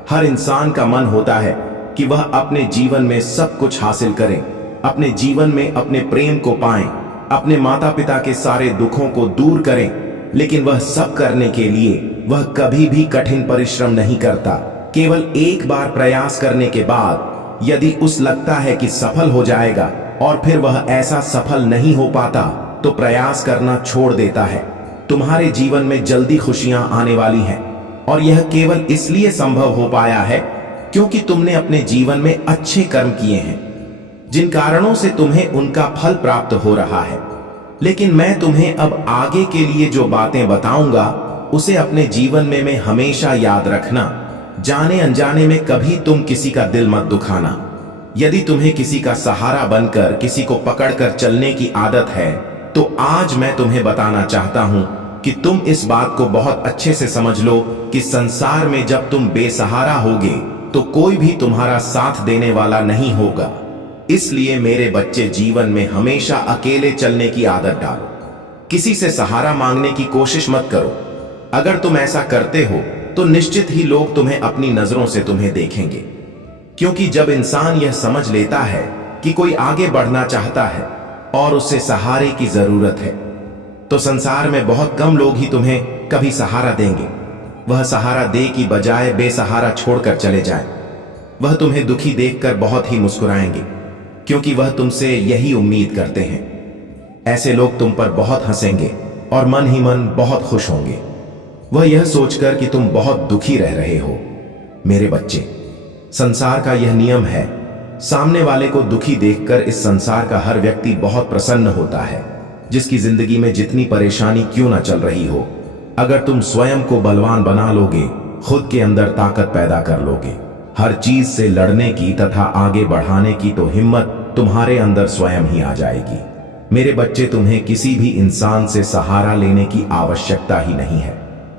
हर इंसान का मन होता है कि वह अपने जीवन में सब कुछ हासिल करे, अपने जीवन में अपने प्रेम को पाएं, अपने माता पिता के सारे दुखों को दूर करें, लेकिन वह सब करने के लिए वह कभी भी कठिन परिश्रम नहीं करता। केवल एक बार प्रयास करने के बाद यदि उस लगता है कि सफल हो जाएगा और फिर वह ऐसा सफल नहीं हो पाता तो प्रयास करना छोड़ देता है। तुम्हारे जीवन में जल्दी खुशियां आने वाली हैं, और यह केवल इसलिए संभव हो पाया है क्योंकि तुमने अपने जीवन में अच्छे कर्म किए हैं, जिन कारणों से तुम्हें उनका फल प्राप्त हो रहा है। लेकिन मैं तुम्हें अब आगे के लिए जो बातें बताऊंगा उसे अपने जीवन में हमेशा याद रखना। जाने अनजाने में कभी तुम किसी का दिल मत दुखाना। यदि तुम्हें किसी का सहारा बनकर किसी को पकड़कर चलने की आदत है तो आज मैं तुम्हें बताना चाहता हूं कि तुम इस बात को बहुत अच्छे से समझ लो कि संसार में जब तुम बेसहारा होगे तो कोई भी तुम्हारा साथ देने वाला नहीं होगा। इसलिए मेरे बच्चे, जीवन में हमेशा अकेले चलने की आदत डालो। किसी से सहारा मांगने की कोशिश मत करो। अगर तुम ऐसा करते हो तो निश्चित ही लोग तुम्हें अपनी नजरों से तुम्हें देखेंगे, क्योंकि जब इंसान यह समझ लेता है कि कोई आगे बढ़ना चाहता है और उसे सहारे की जरूरत है, तो संसार में बहुत कम लोग ही तुम्हें कभी सहारा देंगे। वह सहारा दे की बजाय बेसहारा छोड़कर चले जाएं। वह तुम्हें दुखी देखकर बहुत ही मुस्कुराएंगे, क्योंकि वह तुमसे यही उम्मीद करते हैं। ऐसे लोग तुम पर बहुत हंसेंगे और मन ही मन बहुत खुश होंगे, वह यह सोचकर कि तुम बहुत दुखी रह रहे हो। मेरे बच्चे, संसार का यह नियम है, सामने वाले को दुखी देखकर इस संसार का हर व्यक्ति बहुत प्रसन्न होता है। जिसकी जिंदगी में जितनी परेशानी क्यों ना चल रही हो, अगर तुम स्वयं को बलवान बना लोगे, खुद के अंदर ताकत पैदा कर लोगे। हर चीज से लड़ने की तथा आगे बढ़ाने की तो हिम्मत तुम्हारे अंदर स्वयं ही आ जाएगी। मेरे बच्चे, तुम्हें किसी भी इंसान से सहारा लेने की आवश्यकता ही नहीं है।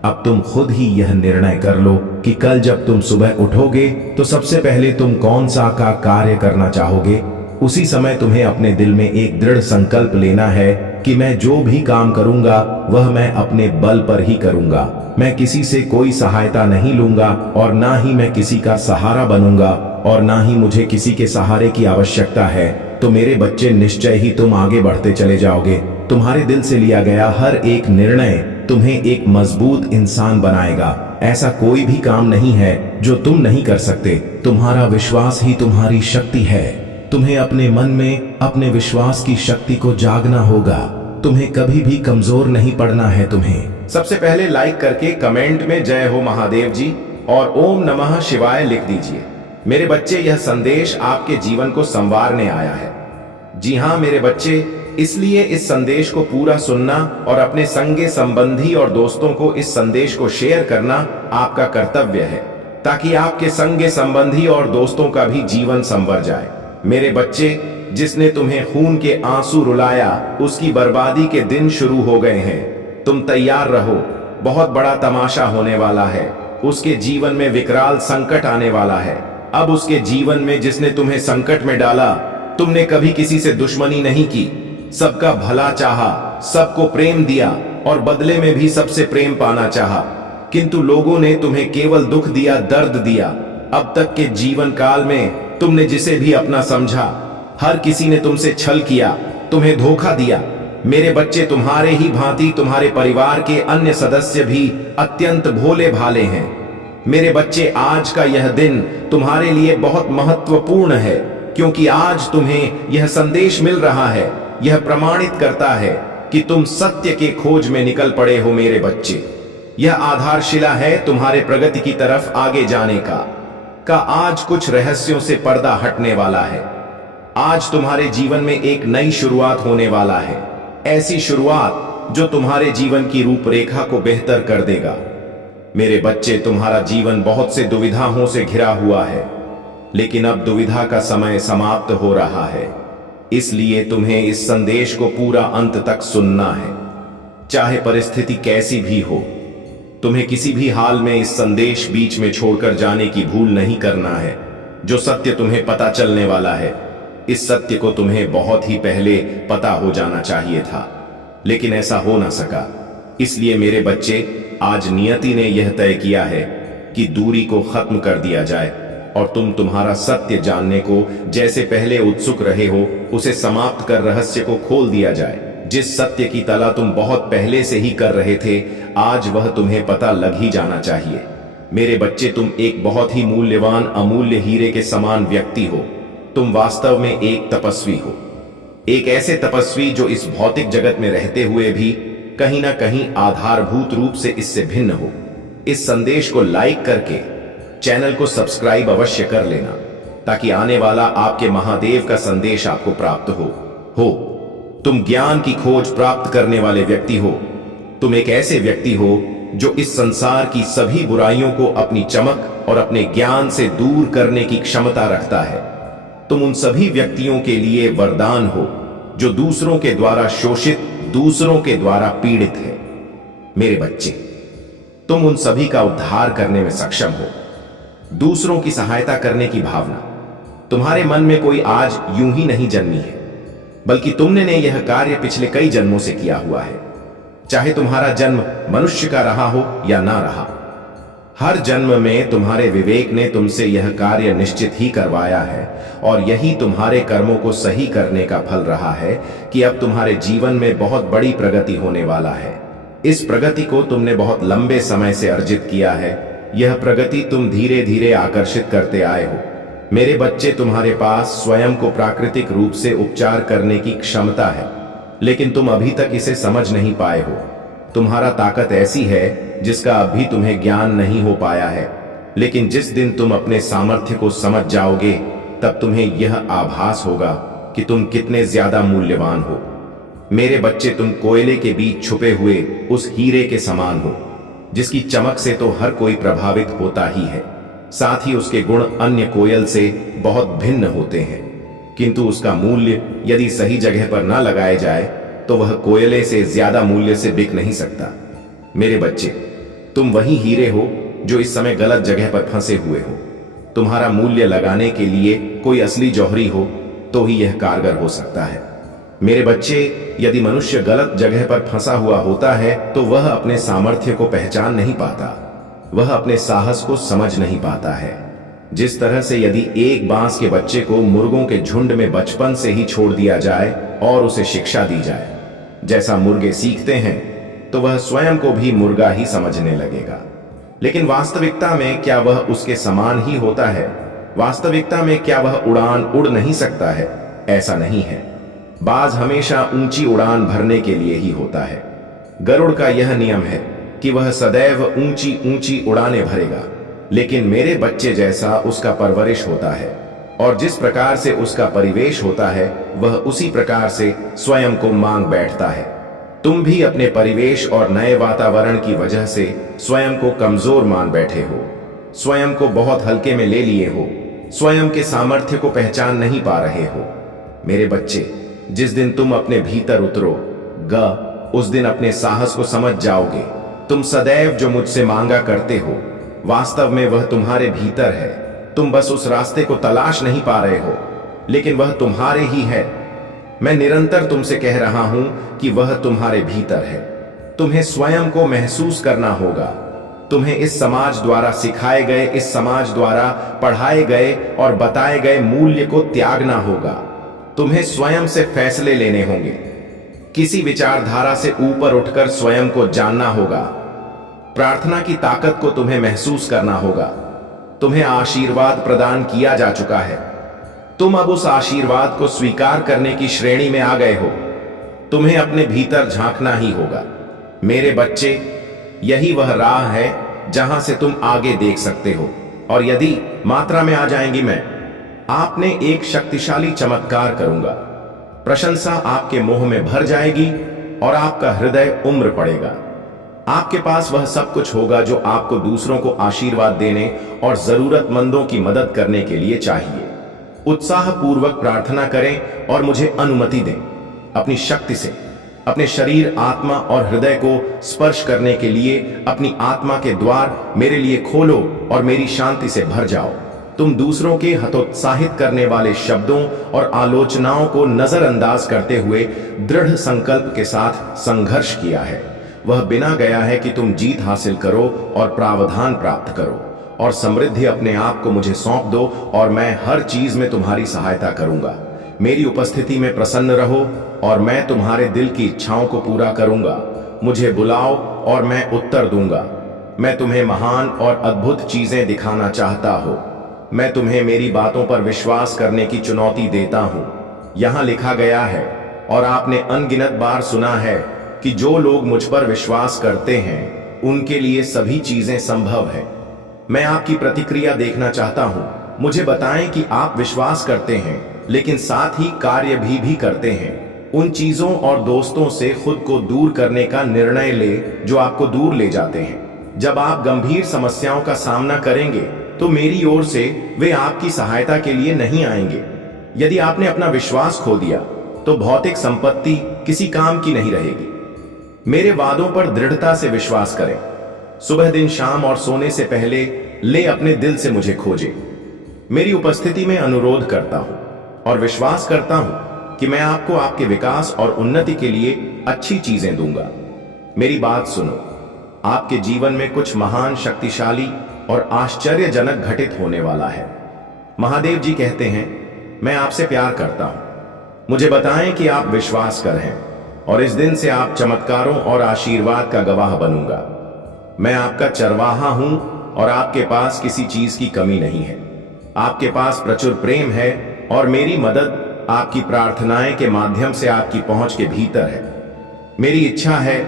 अब तुम खुद ही यह निर्णय कर लो कि कल जब तुम सुबह उठोगे तो सबसे पहले तुम कौन सा का कार्य करना चाहोगे। उसी समय तुम्हें अपने दिल में एक दृढ़ संकल्प लेना है कि मैं जो भी काम करूंगा वह मैं अपने बल पर ही करूंगा। मैं किसी से कोई सहायता नहीं लूंगा और ना ही मैं किसी का सहारा बनूंगा और ना ही मुझे किसी के सहारे की आवश्यकता है। तो मेरे बच्चे, निश्चय ही तुम आगे बढ़ते चले जाओगे। तुम्हारे दिल से लिया गया हर एक निर्णय तुम्हें एक मजबूत इंसान बनाएगा। ऐसा कोई भी काम नहीं है जो तुम नहीं कर सकते। तुम्हारा विश्वास ही तुम्हारी शक्ति है। तुम्हें अपने मन में अपने विश्वास की शक्ति को जागना होगा। तुम्हें कभी भी कमजोर नहीं पड़ना है। तुम्हें सबसे पहले लाइक करके कमेंट में जय हो महादेव जी और ओम नमः शिवाय लिख दीजिए। मेरे बच्चे, यह संदेश आपके जीवन को संवारने आया है। जी हाँ मेरे बच्चे, इसलिए इस संदेश को पूरा सुनना और अपने संगे संबंधी और दोस्तों को इस संदेश को शेयर करना आपका कर्तव्य है, ताकि आपके संगे संबंधी और दोस्तों का भी जीवन संवर जाए। मेरे बच्चे, जिसने तुम्हें खून के आंसू रुलाया उसकी बर्बादी के दिन शुरू हो गए हैं। तुम तैयार रहो, बहुत बड़ा तमाशा होने वाला है। उसके जीवन में विकराल संकट आने वाला है। अब उसके जीवन में जिसने तुम्हें संकट में डाला, तुमने कभी किसी से दुश्मनी नहीं की, सबका भला चाहा, सबको प्रेम दिया और बदले में भी सबसे प्रेम पाना चाहा, किंतु लोगों ने तुम्हें केवल दुख दिया, दर्द दिया। अब तक के जीवन काल में तुमने जिसे भी अपना समझा, हर किसी ने तुमसे छल किया, तुम्हें धोखा दिया। मेरे बच्चे, तुम्हारे ही भांति तुम्हारे परिवार के अन्य सदस्य भी अत्यंत भोले भाले हैं। मेरे बच्चे, आज का यह दिन तुम्हारे लिए बहुत महत्वपूर्ण है, क्योंकि आज तुम्हें यह संदेश मिल रहा है। यह प्रमाणित करता है कि तुम सत्य के खोज में निकल पड़े हो। मेरे बच्चे, यह आधारशिला है तुम्हारे प्रगति की तरफ आगे जाने का आज कुछ रहस्यों से पर्दा हटने वाला है। आज तुम्हारे जीवन में एक नई शुरुआत होने वाला है, ऐसी शुरुआत जो तुम्हारे जीवन की रूपरेखा को बेहतर कर देगा। मेरे बच्चे, तुम्हारा जीवन बहुत से दुविधाओं से घिरा हुआ है, लेकिन अब दुविधा का समय समाप्त हो रहा है। इसलिए तुम्हें इस संदेश को पूरा अंत तक सुनना है, चाहे परिस्थिति कैसी भी हो। तुम्हें किसी भी हाल में इस संदेश बीच में छोड़कर जाने की भूल नहीं करना है। जो सत्य तुम्हें पता चलने वाला है, इस सत्य को तुम्हें बहुत ही पहले पता हो जाना चाहिए था, लेकिन ऐसा हो ना सका। इसलिए मेरे बच्चे, आज नियति ने यह तय किया है कि दूरी को खत्म कर दिया जाए और तुम तुम्हारा सत्य जानने को जैसे पहले उत्सुक रहे हो, उसे समाप्त कर रहस्य को खोल दिया जाए। जिस सत्य की तला तुम बहुत पहले से ही कर रहे थे, आज वह तुम्हें पता लग ही जाना चाहिए। मेरे बच्चे, तुम एक बहुत ही मूल्यवान अमूल्य हीरे के समान व्यक्ति हो। तुम वास्तव में एक तपस्वी हो, एक ऐसे तपस्वी जो इस भौतिक जगत में रहते हुए भी कहीं ना कहीं आधारभूत रूप से इससे भिन्न हो। इस संदेश को लाइक करके चैनल को सब्सक्राइब अवश्य कर लेना, ताकि आने वाला आपके महादेव का संदेश आपको प्राप्त हो। तुम ज्ञान की खोज प्राप्त करने वाले व्यक्ति हो। तुम एक ऐसे व्यक्ति हो जो इस संसार की सभी बुराइयों को अपनी चमक और अपने ज्ञान से दूर करने की क्षमता रखता है। तुम उन सभी व्यक्तियों के लिए वरदान हो जो दूसरों के द्वारा शोषित, दूसरों के द्वारा पीड़ित है। मेरे बच्चे, तुम उन सभी का उद्धार करने में सक्षम हो। दूसरों की सहायता करने की भावना तुम्हारे मन में कोई आज यूं ही नहीं जन्मी है, बल्कि तुमने ने यह कार्य पिछले कई जन्मों से किया हुआ है। चाहे तुम्हारा जन्म मनुष्य का रहा हो या ना रहा, हर जन्म में तुम्हारे विवेक ने तुमसे यह कार्य निश्चित ही करवाया है, और यही तुम्हारे कर्मों को सही करने का फल रहा है कि अब तुम्हारे जीवन में बहुत बड़ी प्रगति होने वाला है। इस प्रगति को तुमने बहुत लंबे समय से अर्जित किया है। यह प्रगति तुम धीरे धीरे आकर्षित करते आए हो। मेरे बच्चे, तुम्हारे पास स्वयं को प्राकृतिक रूप से उपचार करने की क्षमता है, लेकिन तुम अभी तक इसे समझ नहीं पाए हो। तुम्हारा ताकत ऐसी है जिसका अभी तुम्हें ज्ञान नहीं हो पाया है, लेकिन जिस दिन तुम अपने सामर्थ्य को समझ जाओगे, तब तुम्हें यह आभास होगा कि तुम कितने ज्यादा मूल्यवान हो। मेरे बच्चे, तुम कोयले के बीच छुपे हुए उस हीरे के समान हो जिसकी चमक से तो हर कोई प्रभावित होता ही है। साथ ही उसके गुण अन्य कोयल से बहुत भिन्न होते हैं, किंतु उसका मूल्य यदि सही जगह पर ना लगाया जाए तो वह कोयले से ज्यादा मूल्य से बिक नहीं सकता। मेरे बच्चे, तुम वही हीरे हो जो इस समय गलत जगह पर फंसे हुए हो। तुम्हारा मूल्य लगाने के लिए कोई असली जौहरी हो तो ही यह कारगर हो सकता है। मेरे बच्चे, यदि मनुष्य गलत जगह पर फंसा हुआ होता है तो वह अपने सामर्थ्य को पहचान नहीं पाता, वह अपने साहस को समझ नहीं पाता है। जिस तरह से यदि एक बांस के बच्चे को मुर्गों के झुंड में बचपन से ही छोड़ दिया जाए और उसे शिक्षा दी जाए, जैसा मुर्गे सीखते हैं, तो वह स्वयं को भी मुर्गा ही समझने लगेगा। लेकिन वास्तविकता में क्या वह उसके समान ही होता है? वास्तविकता में क्या वह उड़ान उड़ नहीं सकता है? ऐसा नहीं है। बाज हमेशा ऊंची उड़ान भरने के लिए ही होता है। गरुड़ का यह नियम है कि वह सदैव ऊंची ऊंची उड़ानें भरेगा, लेकिन मेरे बच्चे जैसा उसका परवरिश होता है और जिस प्रकार से उसका परिवेश होता है वह उसी प्रकार से स्वयं को मांग बैठता है। तुम भी अपने परिवेश और नए वातावरण की वजह से स्वयं को कमजोर मान बैठे हो, स्वयं को बहुत हल्के में ले लिए हो, स्वयं के सामर्थ्य को पहचान नहीं पा रहे हो। मेरे बच्चे, जिस दिन तुम अपने भीतर उतरोगे, उस दिन अपने साहस को समझ जाओगे। तुम सदैव जो मुझसे मांगा करते हो, वास्तव में वह तुम्हारे भीतर है। तुम बस उस रास्ते को तलाश नहीं पा रहे हो, लेकिन वह तुम्हारे ही है। मैं निरंतर तुमसे कह रहा हूं कि वह तुम्हारे भीतर है। तुम्हें स्वयं को महसूस करना होगा। तुम्हें इस समाज द्वारा सिखाए गए, इस समाज द्वारा पढ़ाए गए और बताए गए मूल्य को त्यागना होगा। तुम्हें स्वयं से फैसले लेने होंगे। किसी विचारधारा से ऊपर उठकर स्वयं को जानना होगा। प्रार्थना की ताकत को तुम्हें महसूस करना होगा। तुम्हें आशीर्वाद प्रदान किया जा चुका है। तुम अब उस आशीर्वाद को स्वीकार करने की श्रेणी में आ गए हो। तुम्हें अपने भीतर झांकना ही होगा। मेरे बच्चे, यही वह राह है जहां से तुम आगे देख सकते हो। और यदि मात्रा में आ जाएंगी, मैं आपने एक शक्तिशाली चमत्कार करूंगा। प्रशंसा आपके मुंह में भर जाएगी और आपका हृदय उम्र पड़ेगा। आपके पास वह सब कुछ होगा जो आपको दूसरों को आशीर्वाद देने और जरूरतमंदों की मदद करने के लिए चाहिए। उत्साह पूर्वक प्रार्थना करें और मुझे अनुमति दें। अपनी शक्ति से अपने शरीर, आत्मा और हृदय को स्पर्श करने के लिए अपनी आत्मा के द्वार मेरे लिए खोलो और मेरी शांति से भर जाओ। तुम दूसरों के हतोत्साहित करने वाले शब्दों और आलोचनाओं को नजरअंदाज करते हुए दृढ़ संकल्प के साथ संघर्ष किया है। वह बिना गया है कि तुम जीत हासिल करो और प्रावधान प्राप्त करो और समृद्धि अपने आप को मुझे सौंप दो और मैं हर चीज में तुम्हारी सहायता करूंगा। मेरी उपस्थिति में प्रसन्न रहो और मैं तुम्हारे दिल की इच्छाओं को पूरा करूंगा। मुझे बुलाओ और मैं उत्तर दूंगा। मैं तुम्हें महान और अद्भुत चीजें दिखाना चाहता हूं। मैं तुम्हें मेरी बातों पर विश्वास करने की चुनौती देता हूं। यहां लिखा गया है और आपने अनगिनत बार सुना है कि जो लोग मुझ पर विश्वास करते हैं उनके लिए सभी चीजें संभव है। मैं आपकी प्रतिक्रिया देखना चाहता हूं। मुझे बताएं कि आप विश्वास करते हैं लेकिन साथ ही कार्य भी करते हैं। उन चीजों और दोस्तों से खुद को दूर करने का निर्णय ले जो आपको दूर ले जाते हैं। जब आप गंभीर समस्याओं का सामना करेंगे तो मेरी ओर से वे आपकी सहायता के लिए नहीं आएंगे। यदि आपने अपना विश्वास खो दिया तो भौतिक संपत्ति किसी काम की नहीं रहेगी। मेरे वादों पर दृढ़ता से विश्वास करें। सुबह, दिन, शाम और सोने से पहले ले अपने दिल से मुझे खोजे। मेरी उपस्थिति में अनुरोध करता हूं और विश्वास करता हूं कि मैं आपको आपके विकास और उन्नति के लिए अच्छी चीजें दूंगा। मेरी बात सुनो। आपके जीवन में कुछ महान, शक्तिशाली और आश्चर्यजनक घटित होने वाला है। महादेव जी कहते हैं, मैं आपसे प्यार करता हूं। मुझे बताएं कि आप विश्वास करें और इस दिन से आप चमत्कारों और आशीर्वाद का गवाह बनूंगा। मैं आपका चरवाहा हूं और आपके पास किसी चीज की कमी नहीं है। आपके पास प्रचुर प्रेम है और मेरी मदद आपकी प्रार्थनाएं के माध्यम से आपकी पहुंच के भीतर है। मेरी इच्छा है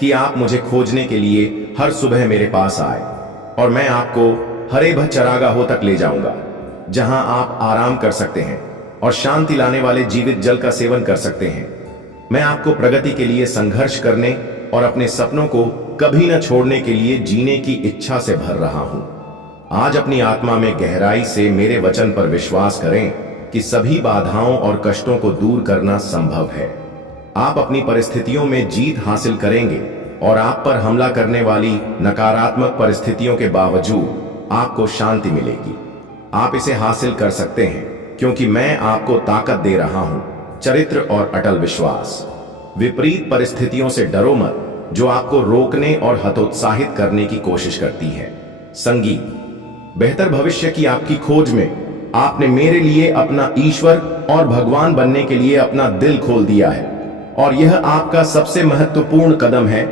कि आप मुझे खोजने के लिए हर सुबह मेरे पास आए और मैं आपको हरे भरे चरागाहों तक ले जाऊंगा जहां आप आराम कर सकते हैं और शांति लाने वाले जीवित जल का सेवन कर सकते हैं। मैं आपको प्रगति के लिए संघर्ष करने और अपने सपनों को कभी न छोड़ने के लिए जीने की इच्छा से भर रहा हूं। आज अपनी आत्मा में गहराई से मेरे वचन पर विश्वास करें कि सभी बाधाओं और कष्टों को दूर करना संभव है। आप अपनी परिस्थितियों में जीत हासिल करेंगे और आप पर हमला करने वाली नकारात्मक परिस्थितियों के बावजूद आपको शांति मिलेगी। आप इसे हासिल कर सकते हैं क्योंकि मैं आपको ताकत दे रहा हूं, चरित्र और अटल विश्वास। विपरीत परिस्थितियों से डरो मत, जो आपको रोकने और हतोत्साहित करने की कोशिश करती है। संगीत, बेहतर भविष्य की आपकी खोज में आपने मेरे लिए अपना ईश्वर और भगवान बनने के लिए अपना दिल खोल दिया है और यह आपका सबसे महत्वपूर्ण कदम है।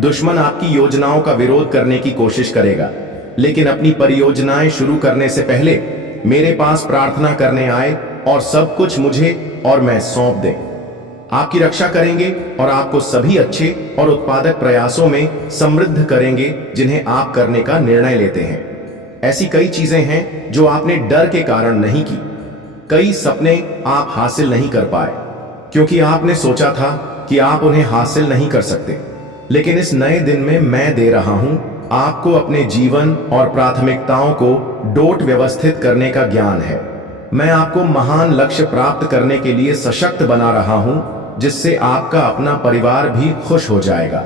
दुश्मन आपकी योजनाओं का विरोध करने की कोशिश करेगा, लेकिन अपनी परियोजनाएं शुरू करने से पहले मेरे पास प्रार्थना करने आए और सब कुछ मुझे और मैं सौंप दें। आपकी रक्षा करेंगे और आपको सभी अच्छे और उत्पादक प्रयासों में समृद्ध करेंगे जिन्हें आप करने का निर्णय लेते हैं। ऐसी कई चीजें हैं जो आपने डर के कारण नहीं की। कई सपने आप हासिल नहीं कर पाए क्योंकि आपने सोचा था कि आप उन्हें हासिल नहीं कर सकते। लेकिन इस नए दिन में मैं दे रहा हूं आपको अपने जीवन और प्राथमिकताओं को डोट व्यवस्थित करने का ज्ञान है। मैं आपको महान लक्ष्य प्राप्त करने के लिए सशक्त बना रहा हूं, जिससे आपका अपना परिवार भी खुश हो जाएगा।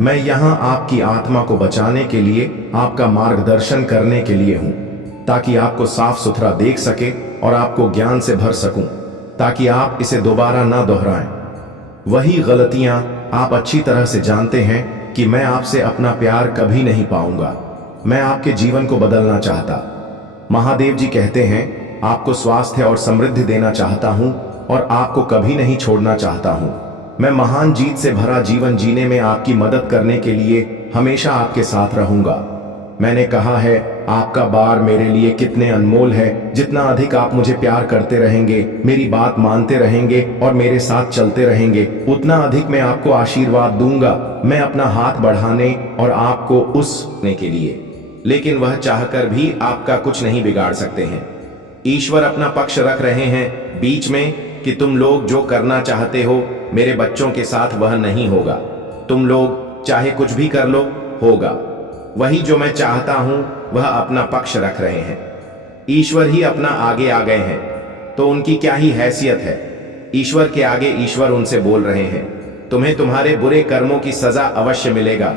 मैं यहां आपकी आत्मा को बचाने के लिए, आपका मार्गदर्शन करने के लिए हूं, ताकि आपको साफ सुथरा देख सके और आपको ज्ञान से भर सकूं, ताकि आप इसे दोबारा ना दोहराएं। वही गलतियां आप अच्छी तरह से जानते हैं कि मैं आपसे अपना प्यार कभी नहीं पाऊंगा। मैं आपके जीवन को बदलना चाहता। महादेव जी कहते हैं, आपको स्वास्थ्य और समृद्धि देना चाहता हूं और आपको कभी नहीं छोड़ना चाहता हूं। मैं महान जीत से भरा जीवन जीने में आपकी मदद करने के लिए हमेशा आपके साथ रहूंगा। मैंने कहा है, आपका बार मेरे लिए कितने अनमोल है। जितना अधिक आप मुझे प्यार करते रहेंगे, मेरी बात मानते रहेंगे और मेरे साथ चलते रहेंगे, उतना अधिक मैं आपको आशीर्वाद दूंगा। मैं अपना हाथ बढ़ाने और आपको उसने के लिए, लेकिन वह चाहकर भी आपका कुछ नहीं बिगाड़ सकते हैं। ईश्वर अपना पक्ष रख रहे हैं बीच में कि तुम लोग जो करना चाहते हो मेरे बच्चों के साथ वह नहीं होगा। तुम लोग चाहे कुछ भी कर लो, होगा वही जो मैं चाहता हूं। वह अपना पक्ष रख रहे हैं। ईश्वर ही अपना आगे आ गए हैं, तो उनकी क्या ही हैसियत है। ईश्वर के आगे ईश्वर उनसे बोल रहे हैं, तुम्हें तुम्हारे बुरे कर्मों की सजा अवश्य मिलेगा।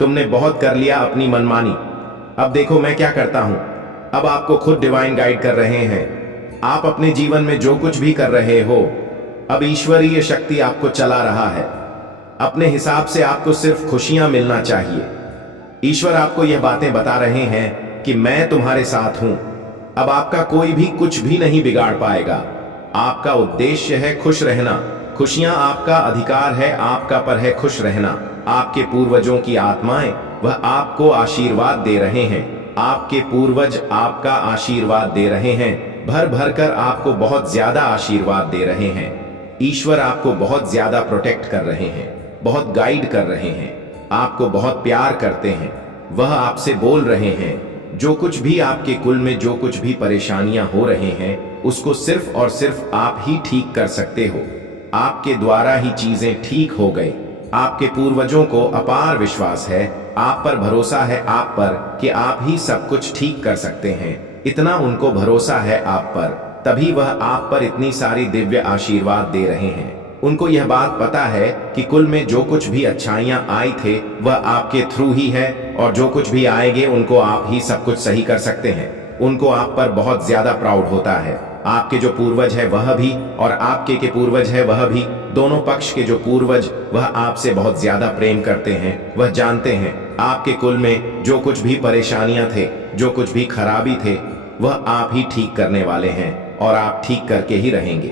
तुमने बहुत कर लिया अपनी मनमानी, अब देखो मैं क्या करता हूं। अब आपको खुद डिवाइन गाइड कर रहे हैं। आप अपने जीवन में जो कुछ भी कर रहे हो, अब ईश्वरीय शक्ति आपको चला रहा है। अपने हिसाब से आपको सिर्फ खुशियां मिलना चाहिए। ईश्वर आपको यह बातें बता रहे हैं कि मैं तुम्हारे साथ हूं। अब आपका कोई भी कुछ भी नहीं बिगाड़ पाएगा। आपका उद्देश्य है खुश रहना। खुशियां आपका अधिकार है, आपका पर है खुश रहना। आपके पूर्वजों की आत्माएं वह आपको आशीर्वाद दे रहे हैं। आपके पूर्वज आपका आशीर्वाद दे रहे हैं। भर भर कर आपको बहुत ज्यादा आशीर्वाद दे रहे हैं। ईश्वर आपको बहुत ज्यादा प्रोटेक्ट कर रहे हैं, बहुत गाइड कर रहे हैं, आपको बहुत प्यार करते हैं। वह आपसे बोल रहे हैं, जो कुछ भी आपके कुल में जो कुछ भी परेशानियां हो रहे हैं, उसको सिर्फ और सिर्फ आप ही ठीक कर सकते हो। आपके द्वारा ही चीजें ठीक हो गई। आपके पूर्वजों को अपार विश्वास है, आप पर भरोसा है, आप पर कि आप ही सब कुछ ठीक कर सकते हैं। इतना उनको भरोसा है आप पर, तभी वह आप पर इतनी सारी दिव्य आशीर्वाद दे रहे हैं। उनको यह बात पता है कि कुल में जो कुछ भी अच्छाइयां आई थे वह आपके थ्रू ही है, और जो कुछ भी आएंगे उनको आप ही सब कुछ सही कर सकते हैं। उनको आप पर बहुत ज्यादा प्राउड होता है। आपके जो पूर्वज है वह भी और आपके के पूर्वज है वह भी, दोनों पक्ष के जो पूर्वज वह आपसे बहुत ज्यादा प्रेम करते हैं। वह जानते हैं आपके कुल में जो कुछ भी परेशानियां थे, जो कुछ भी खराबी थे, वह आप ही ठीक करने वाले हैं और आप ठीक करके ही रहेंगे।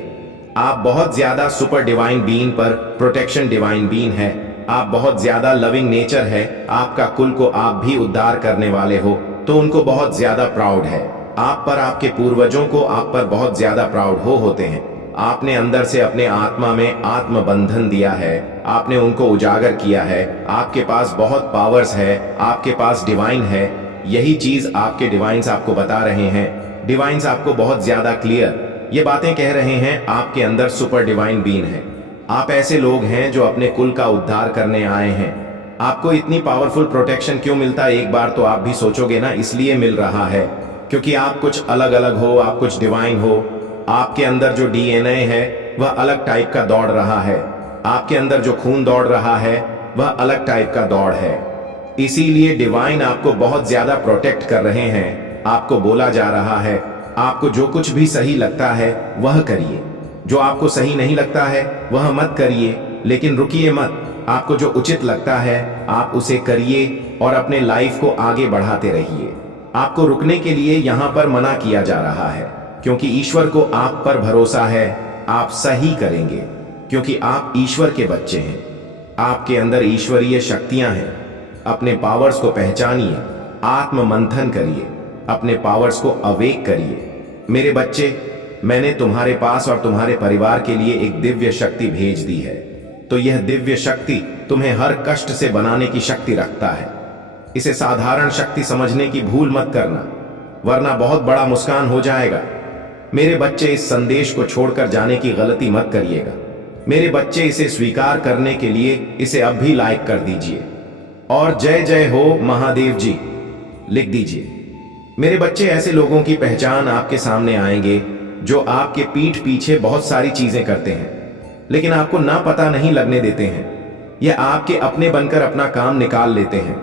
आप बहुत ज्यादा सुपर डिवाइन बीइंग पर प्रोटेक्शन डिवाइन बीइंग है। आप बहुत ज्यादा लविंग नेचर है। आपका कुल को आप भी उद्धार करने वाले हो, तो उनको बहुत ज्यादा प्राउड है आप पर। आपके पूर्वजों को आप पर बहुत ज्यादा प्राउड होते हैं। आपने अंदर से अपने आत्मा में आत्म बंधन दिया है, आपने उनको उजागर किया है। आपके पास बहुत पावर्स है, आपके पास डिवाइन है। यही चीज आपके डिवाइन्स आपको बता रहे हैं। डिवाइन्स आपको बहुत ज्यादा क्लियर ये बातें कह रहे हैं, आपके अंदर सुपर डिवाइन बीइंग है। आप ऐसे लोग हैं जो अपने कुल का उद्धार करने आए हैं। आपको इतनी पावरफुल प्रोटेक्शन क्यों मिलता है, एक बार तो आप भी सोचोगे ना। इसलिए मिल रहा है क्योंकि आप कुछ अलग अलग हो, आप कुछ डिवाइन हो। आपके अंदर जो डीएनए है वह अलग टाइप का दौड़ रहा है, आपके अंदर जो खून दौड़ रहा है वह अलग टाइप का दौड़ है। इसीलिए डिवाइन आपको बहुत ज्यादा प्रोटेक्ट कर रहे हैं। आपको बोला जा रहा है आपको जो कुछ भी सही लगता है वह करिए, जो आपको सही नहीं लगता है वह मत करिए, लेकिन रुकिए मत। आपको जो उचित लगता है आप उसे करिए और अपने लाइफ को आगे बढ़ाते रहिए। आपको रुकने के लिए यहां पर मना किया जा रहा है क्योंकि ईश्वर को आप पर भरोसा है। आप सही करेंगे क्योंकि आप ईश्वर के बच्चे हैं। आपके अंदर ईश्वरीय शक्तियां हैं। अपने पावर्स को पहचानिए, आत्म मंथन करिए, अपने पावर्स को अवेक करिए। मेरे बच्चे, मैंने तुम्हारे पास और तुम्हारे परिवार के लिए एक दिव्य शक्ति भेज दी है। तो यह दिव्य शक्ति तुम्हें हर कष्ट से बनाने की शक्ति रखता है। इसे साधारण शक्ति समझने की भूल मत करना, वरना बहुत बड़ा नुकसान हो जाएगा। मेरे बच्चे, इस संदेश को छोड़कर जाने की गलती मत करिएगा। मेरे बच्चे, इसे स्वीकार करने के लिए इसे अब भी लाइक कर दीजिए और जय जय हो महादेव जी लिख दीजिए। मेरे बच्चे, ऐसे लोगों की पहचान आपके सामने आएंगे जो आपके पीठ पीछे बहुत सारी चीजें करते हैं लेकिन आपको ना पता नहीं लगने देते हैं। यह आपके अपने बनकर अपना काम निकाल लेते हैं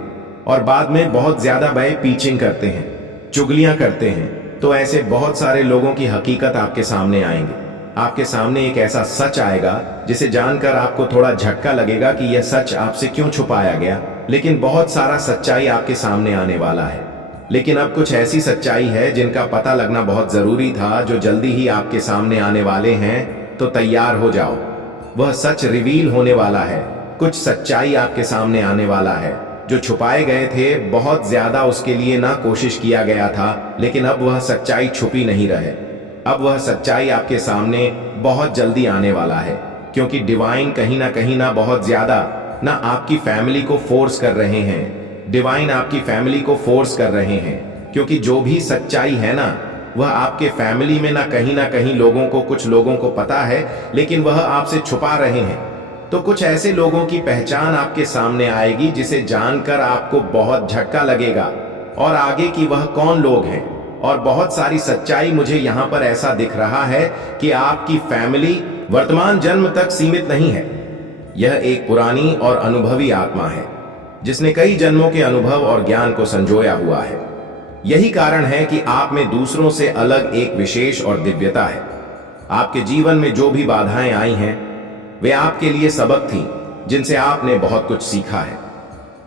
और बाद में बहुत ज्यादा व्यय पीचिंग करते हैं, चुगलियां करते हैं। तो ऐसे बहुत सारे लोगों की हकीकत आपके सामने आएंगे। आपके सामने एक ऐसा सच आएगा जिसे जानकर आपको थोड़ा झटका लगेगा कि यह सच आपसे क्यों छुपाया गया, लेकिन बहुत सारा सच्चाई आपके सामने आने वाला है। लेकिन अब कुछ ऐसी सच्चाई है जिनका पता लगना बहुत जरूरी था, जो जल्दी ही आपके सामने आने वाले हैं। तो तैयार हो जाओ, वह सच रिवील होने वाला है। कुछ सच्चाई आपके सामने आने वाला है जो छुपाए गए थे। बहुत ज्यादा उसके लिए ना कोशिश किया गया था, लेकिन अब वह सच्चाई छुपी नहीं रहे। अब वह सच्चाई आपके सामने बहुत जल्दी आने वाला है क्योंकि डिवाइन कहीं ना बहुत ज्यादा ना आपकी फैमिली को फोर्स कर रहे हैं। डिवाइन आपकी फैमिली को फोर्स कर रहे हैं क्योंकि जो भी सच्चाई है ना, वह आपके फैमिली में ना कहीं लोगों को, कुछ लोगों को पता है लेकिन वह आपसे छुपा रहे हैं। तो कुछ ऐसे लोगों की पहचान आपके सामने आएगी जिसे जानकर आपको बहुत झटका लगेगा और आगे कि वह कौन लोग हैं। और बहुत सारी सच्चाई मुझे यहाँ पर ऐसा दिख रहा है कि आपकी फैमिली वर्तमान जन्म तक सीमित नहीं है। यह एक पुरानी और अनुभवी आत्मा है जिसने कई जन्मों के अनुभव और ज्ञान को संजोया हुआ है। यही कारण है कि आप में दूसरों से अलग एक विशेष और दिव्यता है। आपके जीवन में जो भी बाधाएं आई हैं वे आपके लिए सबक थी जिनसे आपने बहुत कुछ सीखा है।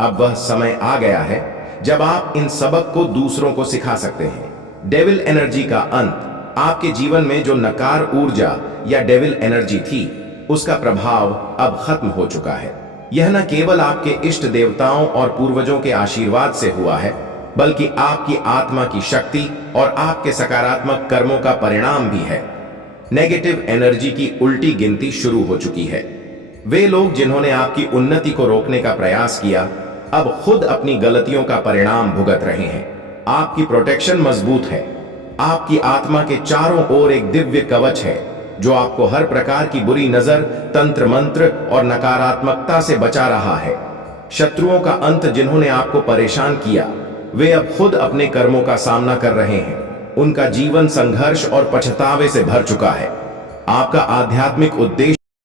अब वह समय आ गया है जब आप इन सबक को दूसरों को सिखा सकते हैं। डेविल एनर्जी का अंत, आपके जीवन में जो नकार ऊर्जा या डेविल एनर्जी थी उसका प्रभाव अब खत्म हो चुका है। यह न केवल आपके इष्ट देवताओं और पूर्वजों के आशीर्वाद से हुआ है, बल्कि आपकी आत्मा की शक्ति और आपके सकारात्मक कर्मों का परिणाम भी है। नेगेटिव एनर्जी की उल्टी गिनती शुरू हो चुकी है। वे लोग जिन्होंने आपकी उन्नति को रोकने का प्रयास किया अब खुद अपनी गलतियों का परिणाम भुगत रहे हैं। आपकी प्रोटेक्शन मजबूत है। आपकी आत्मा के चारों ओर एक दिव्य कवच है जो आपको हर प्रकार की बुरी नजर, तंत्र मंत्र और नकारात्मकता से बचा रहा है। शत्रुओं का अंत जिन्होंने आपको परेशान किया वे अब खुद अपने कर्मों का सामना कर रहे हैं। उनका जीवन संघर्ष और पछतावे से भर चुका है। आपका आध्यात्मिक उद्देश्य